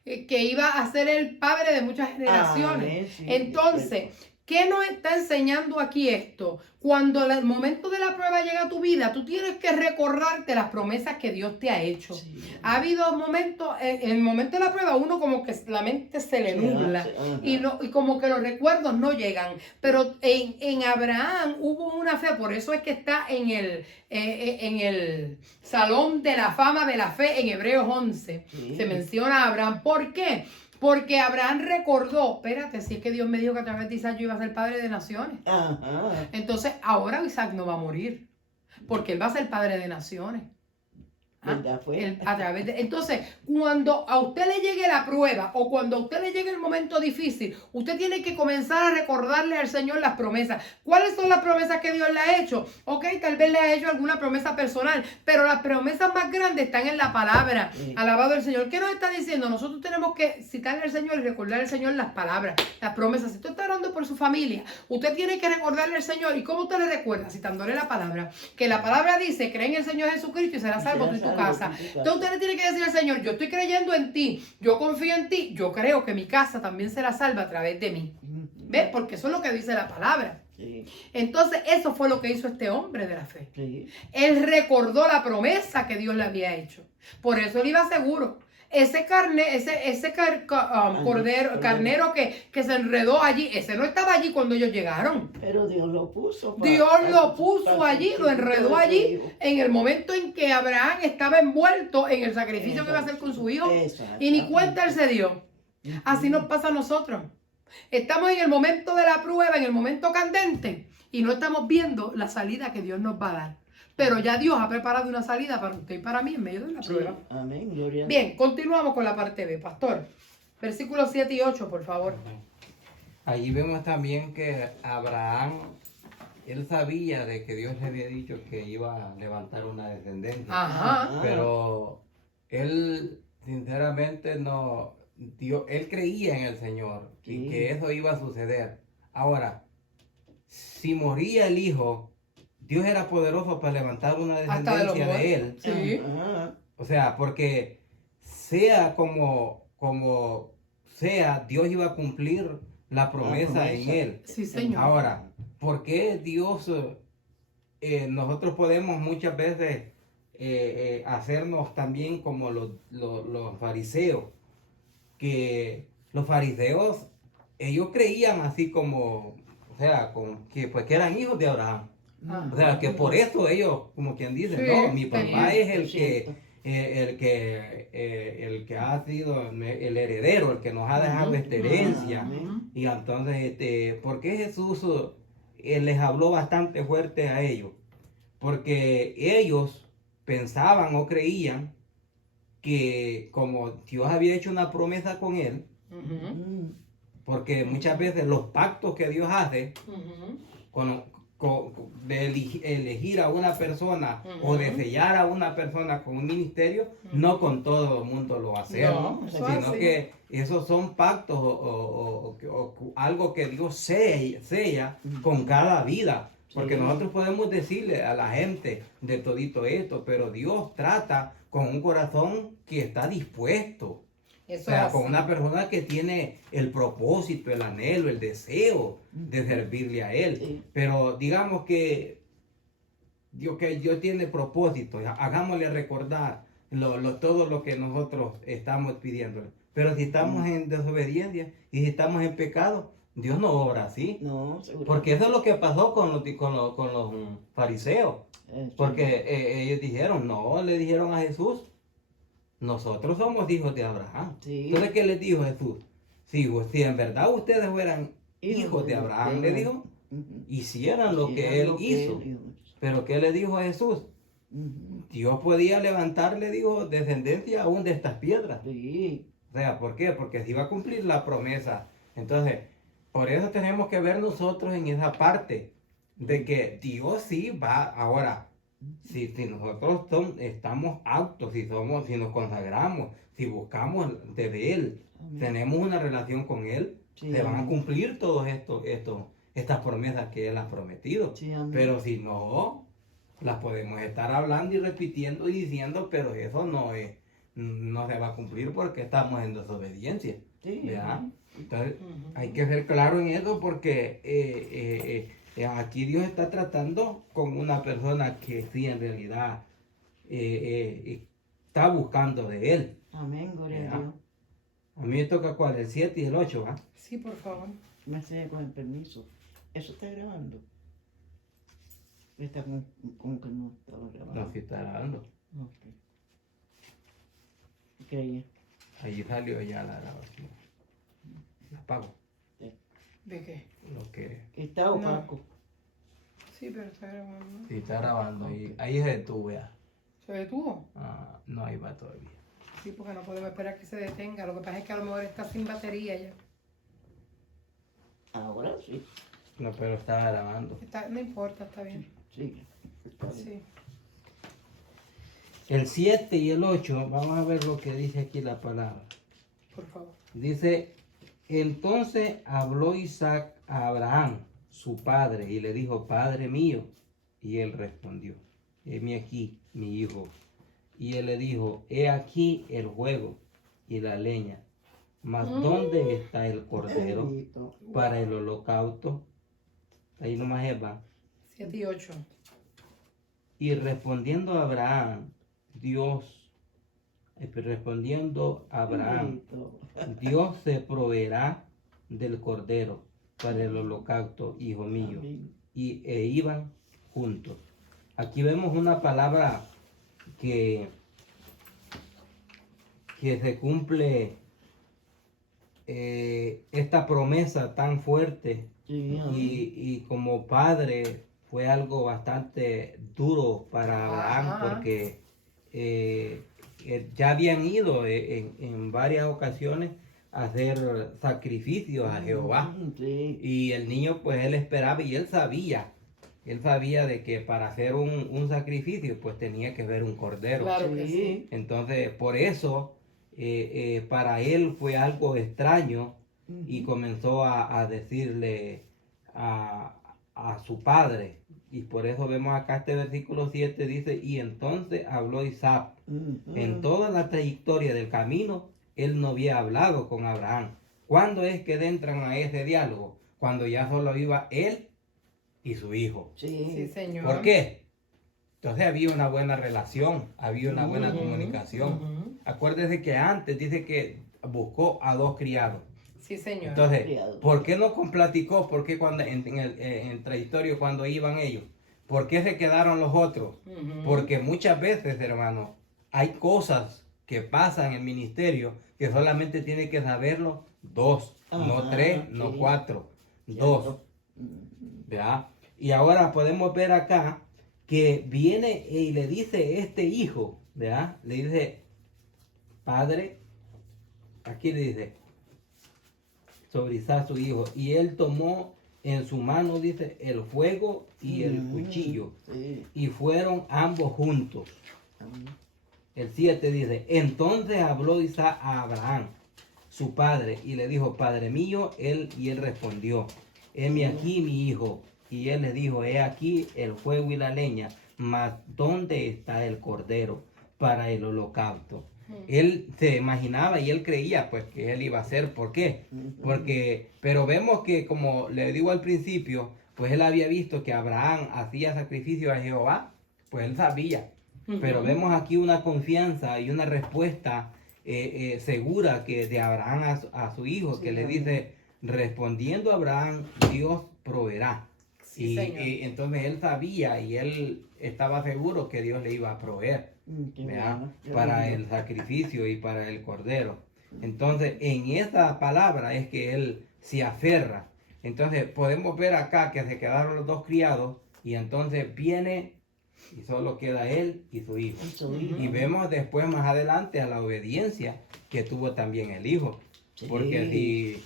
que iba a ser el padre de muchas generaciones. Sí, entonces, ¿qué nos está enseñando aquí esto? Cuando el momento de la prueba llega a tu vida, tú tienes que recordarte las promesas que Dios te ha hecho. Sí. Ha habido momentos, en el momento de la prueba, uno como que la mente se le nubla y como que los recuerdos no llegan. Pero en Abraham hubo una fe, por eso es que está en el Salón de la Fama de la Fe en Hebreos 11. Sí. Se menciona a Abraham. ¿Por qué? Porque Abraham recordó, espérate, si es que Dios me dijo que a través de Isaac yo iba a ser padre de naciones. Ajá. Entonces, ahora Isaac no va a morir, porque él va a ser padre de naciones. ¿Verdad fue? Entonces, cuando a usted le llegue la prueba o cuando a usted le llegue el momento difícil, usted tiene que comenzar a recordarle al Señor las promesas. ¿Cuáles son las promesas que Dios le ha hecho? Ok, tal vez le ha hecho alguna promesa personal, pero las promesas más grandes están en la palabra. Sí. Alabado el Señor. ¿Qué nos está diciendo? Nosotros tenemos que citarle al Señor y recordarle al Señor las palabras, las promesas. Si usted está orando por su familia, usted tiene que recordarle al Señor. ¿Y cómo usted le recuerda? Citándole la palabra. Que la palabra dice, cree en el Señor Jesucristo y será salvo tú y tu casa. Entonces usted le tiene que decir al Señor, yo estoy creyendo en ti, yo confío en ti, yo creo que mi casa también será salva a través de mí. ¿Ves? Porque eso es lo que dice la palabra. Sí. Entonces eso fue lo que hizo este hombre de la fe. Sí. Él recordó la promesa que Dios le había hecho. Por eso él iba seguro. Ese carnero que se enredó allí, ese no estaba allí cuando ellos llegaron. Pero Dios lo puso. Dios lo puso allí, lo enredó allí en el momento en que Abraham estaba envuelto en el sacrificio que iba a hacer con su hijo. Y ni cuenta él se dio. Así nos pasa a nosotros. Estamos en el momento de la prueba, en el momento candente, y no estamos viendo la salida que Dios nos va a dar. Pero ya Dios ha preparado una salida para usted y para mí en medio de la prueba. Sí. Amén, gloria. Bien, continuamos con la parte B, pastor. Versículos 7 y 8, por favor. Allí vemos también que Abraham, él sabía de que Dios le había dicho que iba a levantar una descendencia. Ajá. Pero él sinceramente él creía en el Señor y Sí. que eso iba a suceder. Ahora, si moría el hijo, Dios era poderoso para levantar una Hasta de los descendencia de él. muertos. Sí. Ajá. O sea, porque sea como sea, Dios iba a cumplir la promesa en él. Sí, Señor. Ahora, ¿por qué Dios, nosotros podemos muchas veces hacernos también como los fariseos? Que los fariseos, ellos creían así como, o sea, que, pues, que eran hijos de Abraham. Ah. O sea, que por eso ellos, como quien dice, Sí, no, mi papá tenía- es el cierto. el que ha sido el heredero, el que nos ha dejado Ujú. esta herencia. Amén. Y entonces, ¿por qué Jesús les habló bastante fuerte a ellos? Porque ellos pensaban o creían que como Dios había hecho una promesa con él, Ujú, porque muchas veces los pactos que Dios hace ujú. de elegir a una persona o de Ujú. sellar a una persona con un ministerio, no con todo el mundo lo hacemos, No, eso sino así. que esos son pactos o algo que Dios sella con cada vida. Porque Sí. nosotros podemos decirle a la gente de todito esto, pero Dios trata con un corazón que está dispuesto. O Eso sea, es con así. una persona que tiene el propósito, el anhelo, el deseo de servirle a Él. Sí. Pero digamos que Dios tiene propósito, hagámosle recordar todo lo que nosotros estamos pidiéndole. Pero si estamos en desobediencia y si estamos en pecado, Dios no obra así. No, seguro. Porque eso es lo que pasó con los fariseos. Porque ellos dijeron, no, le dijeron a Jesús, nosotros somos hijos de Abraham. Sí. Entonces, ¿qué les dijo Jesús? Si en verdad ustedes fueran hijos de Abraham, le dijo, Ujú. hicieran lo que él hizo. Pero ¿qué le dijo a Jesús? Ujú. Dios podía levantar, le dijo, descendencia aún de estas piedras. Sí. O sea, ¿por qué? Porque se iba a cumplir la promesa. Entonces, por eso tenemos que ver nosotros en esa parte de que Dios sí va. Ahora, si nosotros estamos aptos, si nos consagramos, si buscamos de Él, Amén. tenemos una relación con Él, Sí, se van a amén. cumplir todas estas promesas que Él ha prometido. Sí, amén. Pero si no, las podemos estar hablando y repitiendo y diciendo, pero eso no se va a cumplir porque estamos en desobediencia. Sí, ¿Verdad? amén. Entonces, Ujú. hay que ser claro en eso porque aquí Dios está tratando con una persona que sí en realidad está buscando de Él. Amén, gloria Ya. a Dios. A mí me toca cuál, el 7 y el 8, ¿va? Sí, por favor. Me sé con el permiso. ¿Eso está grabando? Está como que no estaba grabando. No, sí está grabando. Ok. Ok. Allí salió ya la grabación. La apago. ¿De qué? Lo que Está opaco. Sí, pero está grabando. sí está grabando. Ahí se detuvo ya. ¿Se detuvo? Ah, no, ahí va todavía. Sí, porque no podemos esperar que se detenga. Lo que pasa es que a lo mejor está sin batería ya. Ahora sí. No, pero estaba grabando. No importa, está bien. Sí. Está bien. Sí. El 7 y el 8, vamos a ver lo que dice aquí la palabra. Por favor. Dice, entonces habló Isaac a Abraham, su padre, y le dijo, Padre mío. Y él respondió, heme aquí, mi hijo. Y él le dijo, he aquí el fuego y la leña, mas ¿dónde está el cordero Bendito. para el holocausto? Ahí nomás es, va. 7 y 8. Y respondiendo a Abraham, Bendito. Dios se proveerá del cordero para el holocausto, hijo mío. Amén. E iban juntos. Aquí vemos una palabra que se cumple esta promesa tan fuerte Sí, amén. y como padre fue algo bastante duro para Abraham Ajá. porque ya habían ido en varias ocasiones a hacer sacrificios a Jehová. Sí. Y el niño, pues él esperaba y él sabía de que para hacer un sacrificio, pues tenía que haber un cordero. Claro que sí. Sí. Entonces, por eso, para él fue algo extraño y comenzó a decirle a su padre. Y por eso vemos acá este versículo 7, dice, y entonces habló Isaac. En toda la trayectoria del camino, él no había hablado con Abraham. ¿Cuándo es que entran a ese diálogo? Cuando ya solo iba él y su hijo. Sí, Señor. ¿Por qué? Entonces había una buena relación, había una buena comunicación. Acuérdese que antes dice que buscó a 2 criados. Sí, Señor. Entonces, ¿por qué no platicó? ¿Por qué cuando, en trayectoria cuando iban ellos? ¿Por qué se quedaron los otros? Porque muchas veces, hermano, hay cosas que pasan en el ministerio que solamente tienen que saberlo 2, no 3, no 4, 2. ¿Verdad? Y ahora podemos ver acá que viene y le dice este hijo, ¿verdad? Le dice, padre, aquí le dice, sobre Isaac su hijo, y él tomó en su mano, dice, el fuego y el cuchillo, y fueron ambos juntos. El 7 dice, entonces habló Isaac a Abraham, su padre, y le dijo, padre mío, y él respondió, heme aquí mi hijo. Y él le dijo, he aquí el fuego y la leña, mas ¿dónde está el cordero para el holocausto? Él se imaginaba y él creía pues que él iba a hacer. ¿Por qué? Pero vemos que, como le digo al principio, pues él había visto que Abraham hacía sacrificio a Jehová, pues él sabía. Pero vemos aquí una confianza y una respuesta segura que de Abraham a su hijo, que le dice, respondiendo a Abraham, Dios proveerá. Sí, y entonces él sabía y él estaba seguro que Dios le iba a proveer para el sacrificio y para el cordero. Entonces en esa palabra es que él se aferra. Entonces podemos ver acá que se quedaron los 2 criados y entonces viene y solo queda él y su hijo. Y vemos después más adelante a la obediencia que tuvo también el hijo. Porque si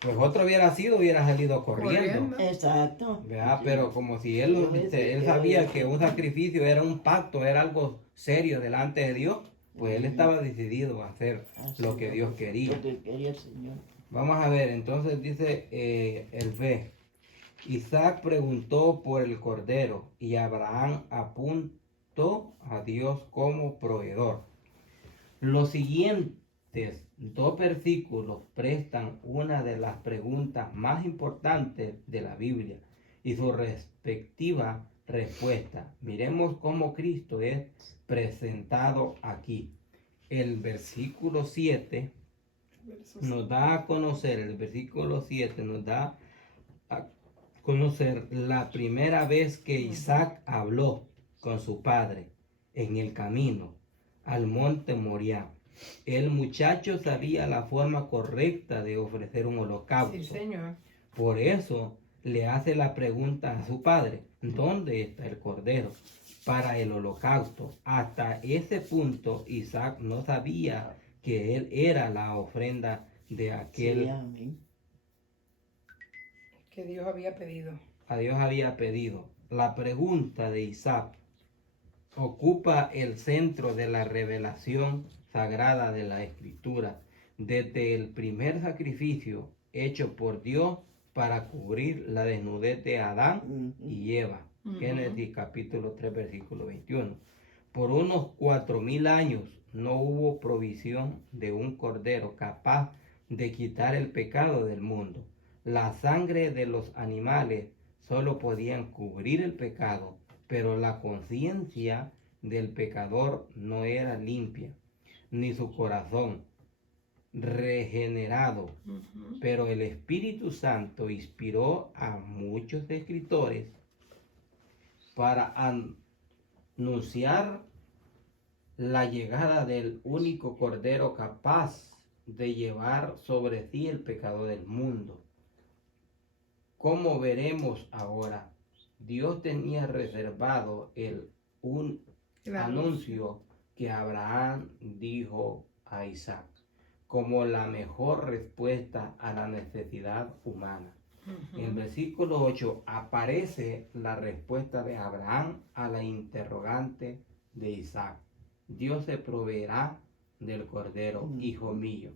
pues otro hubiera salido corriendo. Exacto. ¿Verdad? Pero como si él sabía que un sacrificio era un pacto, era algo serio delante de Dios, pues él estaba decidido a hacer lo que Dios quería. Lo que quería el Señor. Vamos a ver, entonces dice el B. Isaac preguntó por el cordero y Abraham apuntó a Dios como proveedor. Los siguientes 2 versículos prestan una de las preguntas más importantes de la Biblia y su respectiva respuesta. Miremos cómo Cristo es presentado aquí. El versículo 7 nos da a conocer, la primera vez que Isaac habló con su padre en el camino al monte Moriah. El muchacho sabía la forma correcta de ofrecer un holocausto. Sí, Señor. Por eso le hace la pregunta a su padre, ¿dónde está el cordero para el holocausto? Hasta ese punto Isaac no sabía que él era la ofrenda de aquel que Dios había pedido. A Dios había pedido. La pregunta de Isaac ocupa el centro de la revelación sagrada de la Escritura, desde el primer sacrificio hecho por Dios para cubrir la desnudez de Adán y Eva. Génesis capítulo 3, versículo 21. Por unos 4000 años no hubo provisión de un cordero capaz de quitar el pecado del mundo. La sangre de los animales solo podían cubrir el pecado, pero la conciencia del pecador no era limpia, ni su corazón regenerado. Pero el Espíritu Santo inspiró a muchos escritores para anunciar la llegada del único Cordero capaz de llevar sobre sí el pecado del mundo. Como veremos ahora, Dios tenía reservado un anuncio que Abraham dijo a Isaac como la mejor respuesta a la necesidad humana. En el versículo 8 aparece la respuesta de Abraham a la interrogante de Isaac. Dios se proveerá del cordero, hijo mío.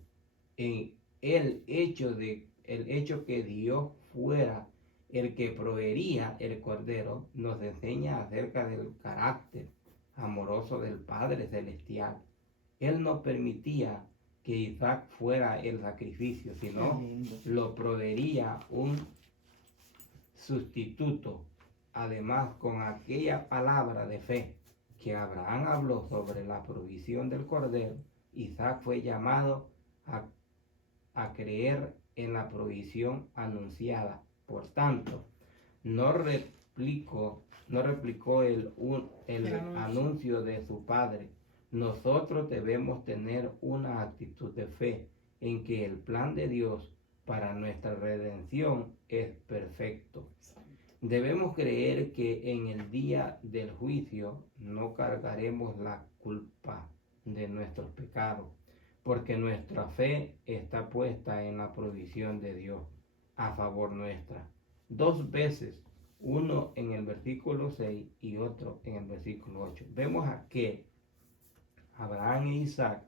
En el hecho que Dios fuera El que proveería el cordero nos enseña acerca del carácter amoroso del Padre Celestial. Él no permitía que Isaac fuera el sacrificio, sino lo proveería un sustituto. Además, con aquella palabra de fe que Abraham habló sobre la provisión del cordero, Isaac fue llamado a creer en la provisión anunciada. Por tanto, no replicó el anuncio de su padre. Nosotros debemos tener una actitud de fe en que el plan de Dios para nuestra redención es perfecto. Debemos creer que en el día del juicio no cargaremos la culpa de nuestros pecados, porque nuestra fe está puesta en la provisión de Dios a favor nuestra. 2 veces, uno en el versículo 6 y otro en el versículo 8. Vemos a que Abraham e Isaac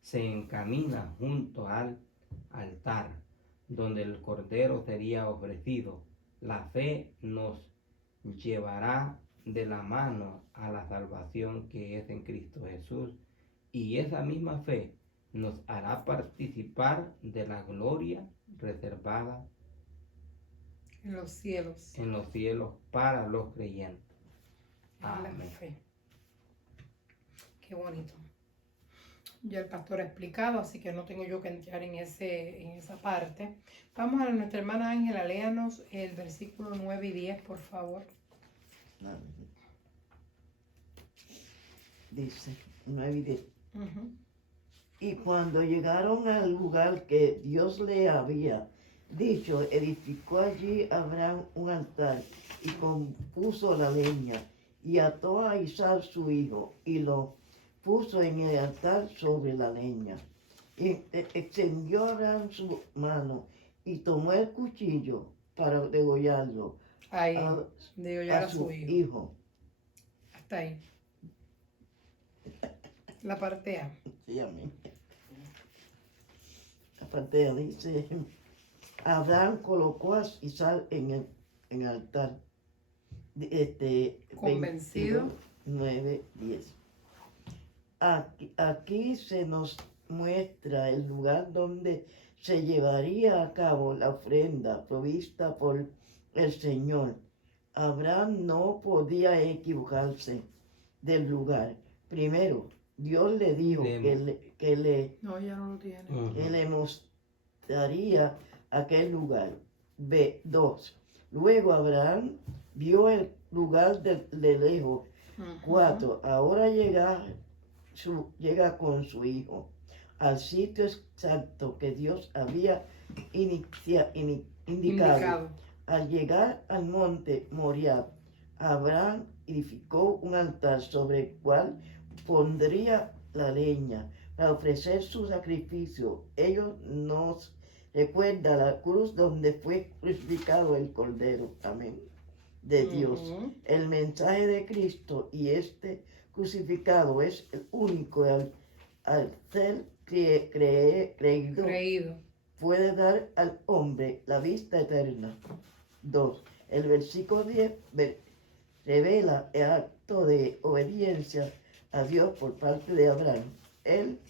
se encaminan junto al altar, donde el cordero sería ofrecido. La fe nos llevará de la mano a la salvación que es en Cristo Jesús, y esa misma fe nos hará participar de la gloria reservada en los cielos para los creyentes. Amén. La fe. Qué bonito. Ya el pastor ha explicado, así que no tengo yo que entrar en esa parte. Vamos a nuestra hermana Ángela, léanos el versículo 9 y 10, por favor. Dice 9 y 10. Uh-huh. Y cuando llegaron al lugar que Dios le había dicho, edificó allí Abraham un altar y compuso la leña y ató a Isaac su hijo y lo puso en el altar sobre la leña. Y extendió Abraham su mano y tomó el cuchillo para degollarlo a su hijo. Hasta ahí. La parte A. Sí, amén. La parte A dice, Abraham colocó a Isaac en el altar. Convencido. 9:10. Aquí se nos muestra el lugar donde se llevaría a cabo la ofrenda provista por el Señor. Abraham no podía equivocarse del lugar. Primero, Dios le dijo que le mostraría aquel lugar. 2. Luego Abraham vio el lugar de lejos. 4. Ahora llega con su hijo al sitio exacto que Dios había indicado. Al llegar al monte Moriah, Abraham edificó un altar sobre el cual pondría la leña para ofrecer su sacrificio. Ellos nos recuerda la cruz donde fue crucificado el Cordero, amén, de Dios. El mensaje de Cristo y este crucificado es el único al ser creído puede dar al hombre la vista eterna. 2. El versículo 10 revela el acto de obediencia a Dios por parte de Abraham. Él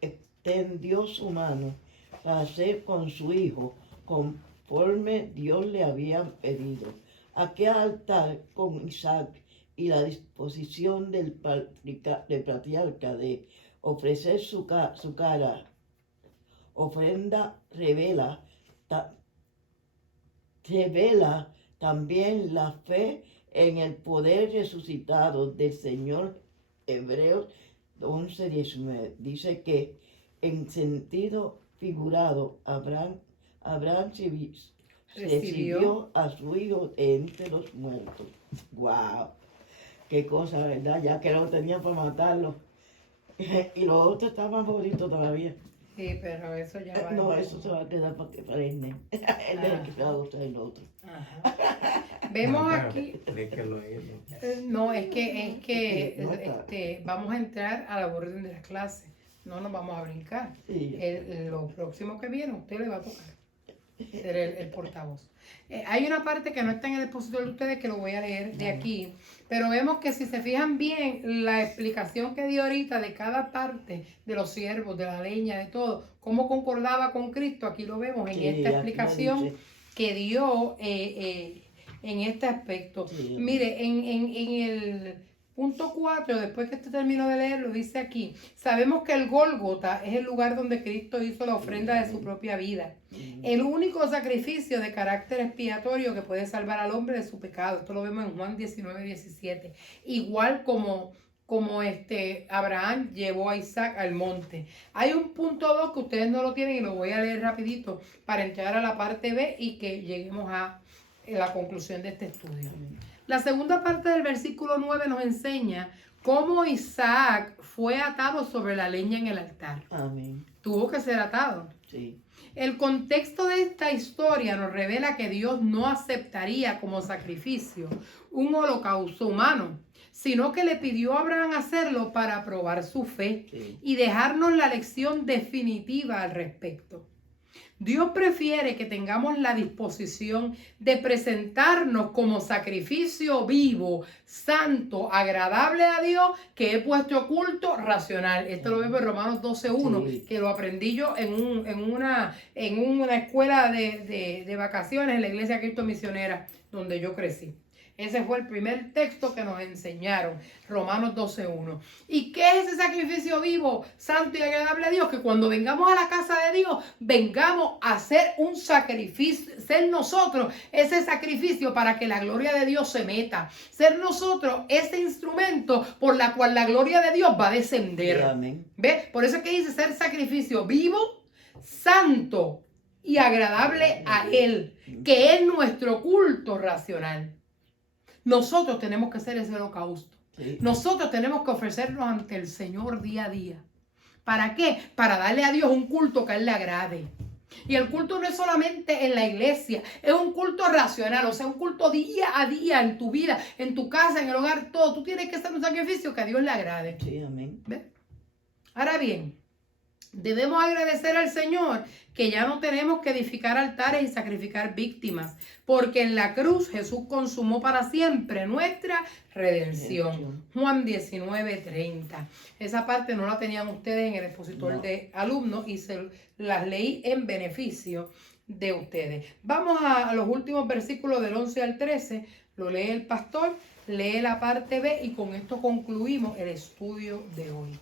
extendió su mano para hacer con su hijo conforme Dios le había pedido. Aquel altar con Isaac y la disposición del patriarca de ofrecer su cara ofrenda revela también la fe en el poder resucitado del Señor. Hebreos 11:19 dice que en sentido figurado Abraham recibió a su hijo entre los muertos. ¡Wow! Qué cosa, ¿verdad? Ya que lo tenían para matarlo. Y los otros estaban bonitos todavía. Sí, pero eso ya va. No, eso se va a quedar para el nene. El del que va a gustar el otro. Vemos aquí. No, es que vamos a entrar a la orden de la clase. No nos vamos a brincar. Sí. Lo próximo que viene, a usted le va a tocar ser el portavoz. Hay una parte que no está en el expositor de ustedes que lo voy a leer de aquí, pero vemos que si se fijan bien, la explicación que dio ahorita de cada parte de los siervos, de la leña, de todo, cómo concordaba con Cristo, aquí lo vemos en Sí, esta aquí lo explicación dice. que dio en este aspecto. Sí. Mire, en el punto 4, después que usted terminó de leerlo, dice aquí, sabemos que el Gólgota es el lugar donde Cristo hizo la ofrenda de su propia vida. El único sacrificio de carácter expiatorio que puede salvar al hombre de su pecado. Esto lo vemos en Juan 19:17. Igual como Abraham llevó a Isaac al monte. Hay un punto 2 que ustedes no lo tienen y lo voy a leer rapidito para entrar a la parte B y que lleguemos a la conclusión de este estudio. La segunda parte del versículo 9 nos enseña cómo Isaac fue atado sobre la leña en el altar. Amén. Tuvo que ser atado. Sí. El contexto de esta historia nos revela que Dios no aceptaría como sacrificio un holocausto humano, sino que le pidió a Abraham hacerlo para probar su fe Sí. y dejarnos la lección definitiva al respecto. Dios prefiere que tengamos la disposición de presentarnos como sacrificio vivo, santo, agradable a Dios, que es vuestro culto racional. Esto lo vemos en Romanos 12:1, Sí. que lo aprendí yo en una escuela de vacaciones en la Iglesia Cristo Misionera, donde yo crecí. Ese fue el primer texto que nos enseñaron, Romanos 12:1. ¿Y qué es ese sacrificio vivo, santo y agradable a Dios? Que cuando vengamos a la casa de Dios, vengamos a hacer un sacrificio, ser nosotros ese sacrificio para que la gloria de Dios se meta. Ser nosotros ese instrumento por la cual la gloria de Dios va a descender. Amén. ¿Ves? Por eso es que dice ser sacrificio vivo, santo y agradable a Él, que es nuestro culto racional. Nosotros tenemos que hacer ese holocausto. Sí. Nosotros tenemos que ofrecernos ante el Señor día a día. ¿Para qué? Para darle a Dios un culto que a Él le agrade. Y el culto no es solamente en la iglesia, es un culto racional, o sea, un culto día a día en tu vida, en tu casa, en el hogar, todo. Tú tienes que hacer un sacrificio que a Dios le agrade. Sí, amén. ¿Ves? Ahora bien, debemos agradecer al Señor que ya no tenemos que edificar altares y sacrificar víctimas, porque en la cruz Jesús consumó para siempre nuestra redención. Juan 19:30. Esa parte no la tenían ustedes en el expositor No. de alumnos y se las leí en beneficio de ustedes. Vamos a los últimos versículos del 11 al 13. Lo lee el pastor, lee la parte B y con esto concluimos el estudio de hoy.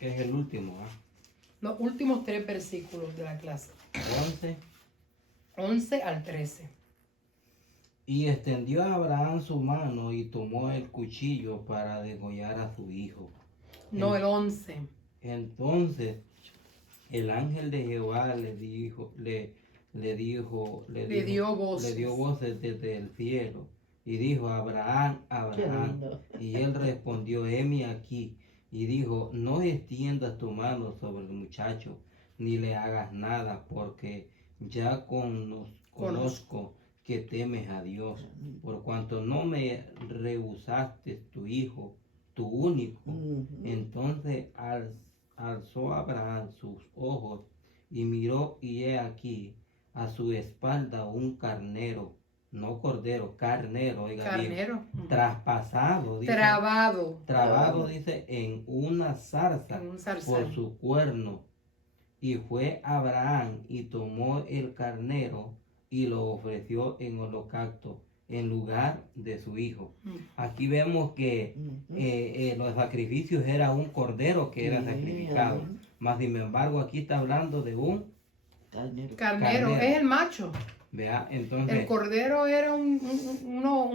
Es el último, Los últimos 3 versículos de la clase. 11. 11 al 13. Y extendió a Abraham su mano y tomó el cuchillo para degollar a su hijo. No, el 11. Entonces el ángel de Jehová le dio voces desde el cielo y dijo: Abraham, Qué Abraham. lindo. Y él respondió: heme aquí. Y dijo: no extiendas tu mano sobre el muchacho, ni le hagas nada, porque ya conozco que temes a Dios, por cuanto no me rehusaste tu hijo, tu único. Entonces alzó Abraham sus ojos y miró, y he aquí a su espalda un carnero, no cordero, carnero, oiga bien, Carnero. traspasado, dice, Trabado. dice, en una zarza En un zarzal. por su cuerno. Y fue Abraham y tomó el carnero y lo ofreció en holocausto en lugar de su hijo. Aquí vemos que los sacrificios era un cordero que era sacrificado. Más sin embargo, aquí está hablando de un Carnero es el macho. vea, entonces El cordero era un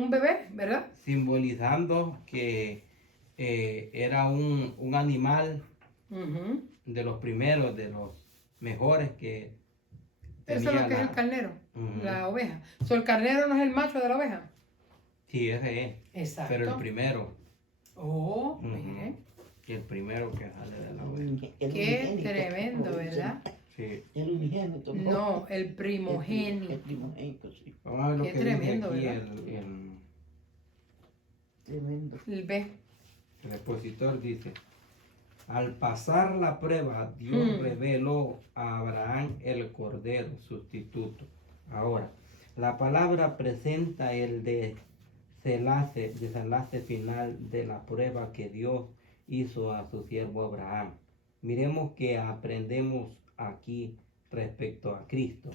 bebé, ¿verdad? simbolizando que era un animal Ujú. de los primeros, de los mejores que Eso es lo que es el carnero, Ujú. la oveja. So, el carnero no es el macho de la oveja. Sí, ese es. Exacto. Pero el primero. Oh, Ujú. mire. El primero que sale de la oveja. Qué tremendo, ¿verdad? Sí. El unigénito. No, el primogénito. El primogénito, sí. Vamos a ver lo Qué que tremendo, dice aquí ¿verdad? Tremendo. El B. El expositor dice, al pasar la prueba, Dios reveló a Abraham el cordero sustituto. Ahora, la palabra presenta el desenlace final de la prueba que Dios hizo a su siervo Abraham. Miremos que aprendemos aquí respecto a Cristo.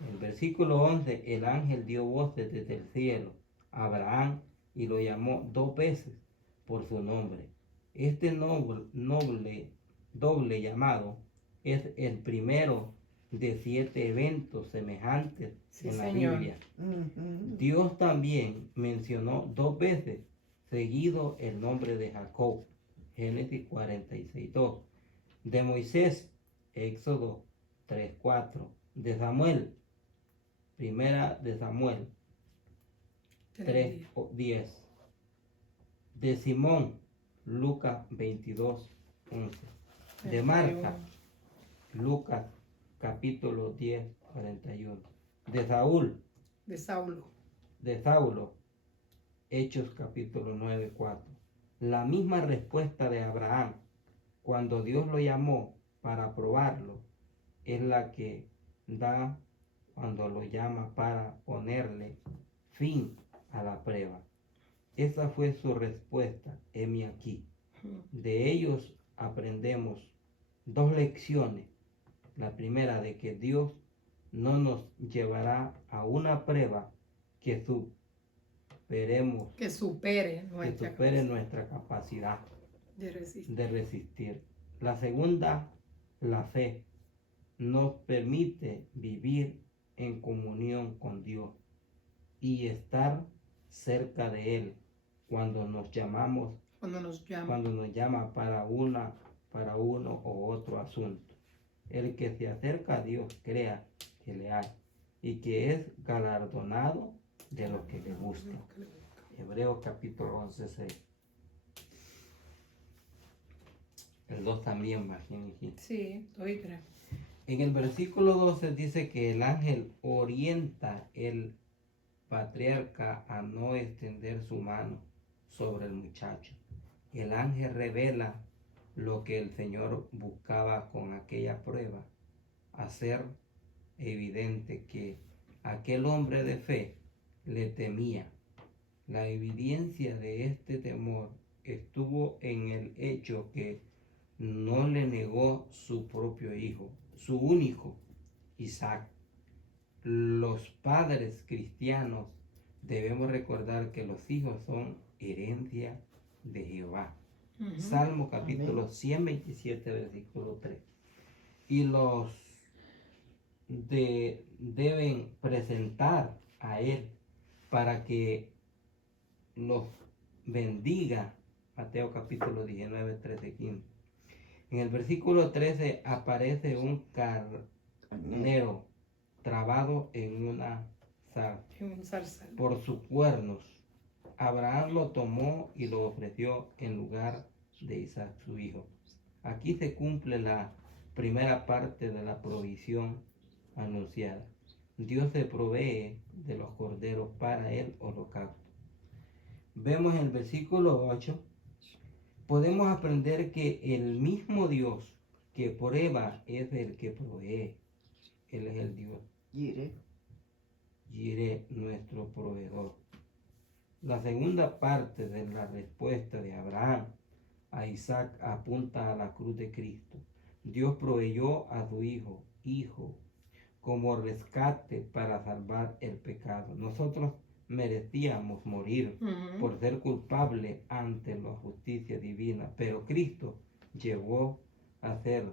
En el versículo 11, el ángel dio voces desde el cielo a Abraham y lo llamó 2 veces por su nombre. Este doble llamado es el primero de 7 eventos semejantes en la Biblia. Dios también mencionó 2 veces seguido el nombre de Jacob, Génesis 46:2, de Moisés, Éxodo 3:4, de Samuel, Primera de Samuel 3:10, de Simón, Lucas 22:11, de Marta, Lucas capítulo 10:41, de Saulo, Hechos capítulo 9:4. La misma respuesta de Abraham cuando Dios lo llamó para probarlo es la que da cuando lo llama para ponerle fin a la prueba. Esa fue su respuesta, heme aquí. De ellos aprendemos 2 lecciones. La primera, de que Dios no nos llevará a una prueba que supere nuestra capacidad de resistir. La segunda, la fe nos permite vivir en comunión con Dios y estar cerca de Él cuando nos llama para uno o otro asunto. El que se acerca a Dios crea que le hay y que es galardonado de los que le buscan. Hebreos capítulo 11:6. El 2 también, imagínense. Sí, 2 y 3. En el versículo 12 dice que el ángel orienta el patriarca a no extender su mano sobre el muchacho. El ángel revela lo que el Señor buscaba con aquella prueba, hacer evidente que aquel hombre de fe le temía. La evidencia de este temor estuvo en el hecho que no le negó su propio hijo, su único, Isaac. Los padres cristianos debemos recordar que los hijos son herencia de Jehová. Salmo capítulo 127, versículo 3. Y los deben presentar a Él para que los bendiga. Mateo capítulo 19, 13, 15. En el versículo 13 aparece un carnero trabado en una zarza por sus cuernos. Abraham lo tomó y lo ofreció en lugar de Isaac su hijo. Aquí se cumple la primera parte de la provisión anunciada. Dios se provee de los corderos para el holocausto. Vemos en el versículo 8, podemos aprender que el mismo Dios que prueba es el que provee. Él es el Dios Jireh, nuestro proveedor. La segunda parte de la respuesta de Abraham a Isaac apunta a la cruz de Cristo. Dios proveyó a su hijo como rescate para salvar el pecado. Nosotros merecíamos morir por ser culpable ante la justicia divina, pero Cristo llegó a ser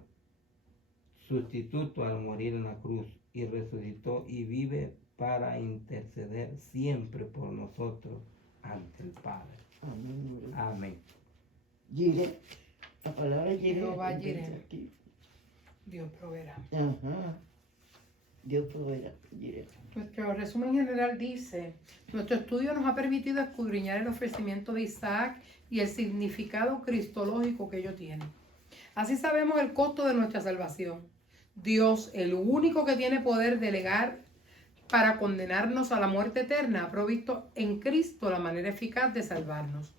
sustituto al morir en la cruz y resucitó y vive para interceder siempre por nosotros ante el Padre. Amén. Amén. Jireh, la palabra Jireh. Jehová Jireh. Dios proveerá. Ajá. Dios proveerá. Jireh. Nuestro resumen general dice: nuestro estudio nos ha permitido escudriñar el ofrecimiento de Isaac y el significado cristológico que ello tiene. Así sabemos el costo de nuestra salvación. Dios, el único que tiene poder delegar para condenarnos a la muerte eterna, ha provisto en Cristo la manera eficaz de salvarnos.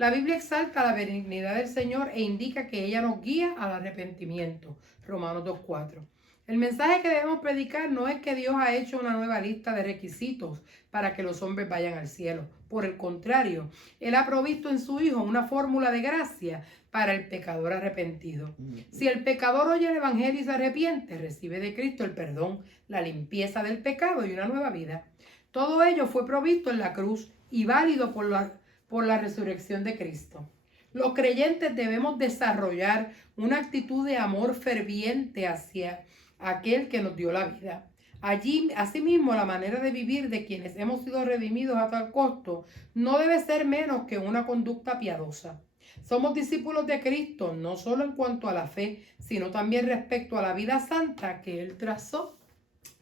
La Biblia exalta la benignidad del Señor e indica que ella nos guía al arrepentimiento. Romanos 2:4. El mensaje que debemos predicar no es que Dios ha hecho una nueva lista de requisitos para que los hombres vayan al cielo. Por el contrario, Él ha provisto en su Hijo una fórmula de gracia para el pecador arrepentido. Si el pecador oye el Evangelio y se arrepiente, recibe de Cristo el perdón, la limpieza del pecado y una nueva vida. Todo ello fue provisto en la cruz y válido por la resurrección de Cristo. Los creyentes debemos desarrollar una actitud de amor ferviente hacia aquel que nos dio la vida. Asimismo, la manera de vivir de quienes hemos sido redimidos a tal costo no debe ser menos que una conducta piadosa. Somos discípulos de Cristo no solo en cuanto a la fe, sino también respecto a la vida santa que Él trazó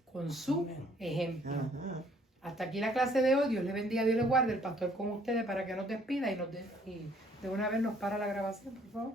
con su ejemplo. Ajá. Hasta aquí la clase de hoy. Dios les bendiga, Dios les guarde. El pastor con ustedes para que nos despida y de una vez nos para la grabación, por favor.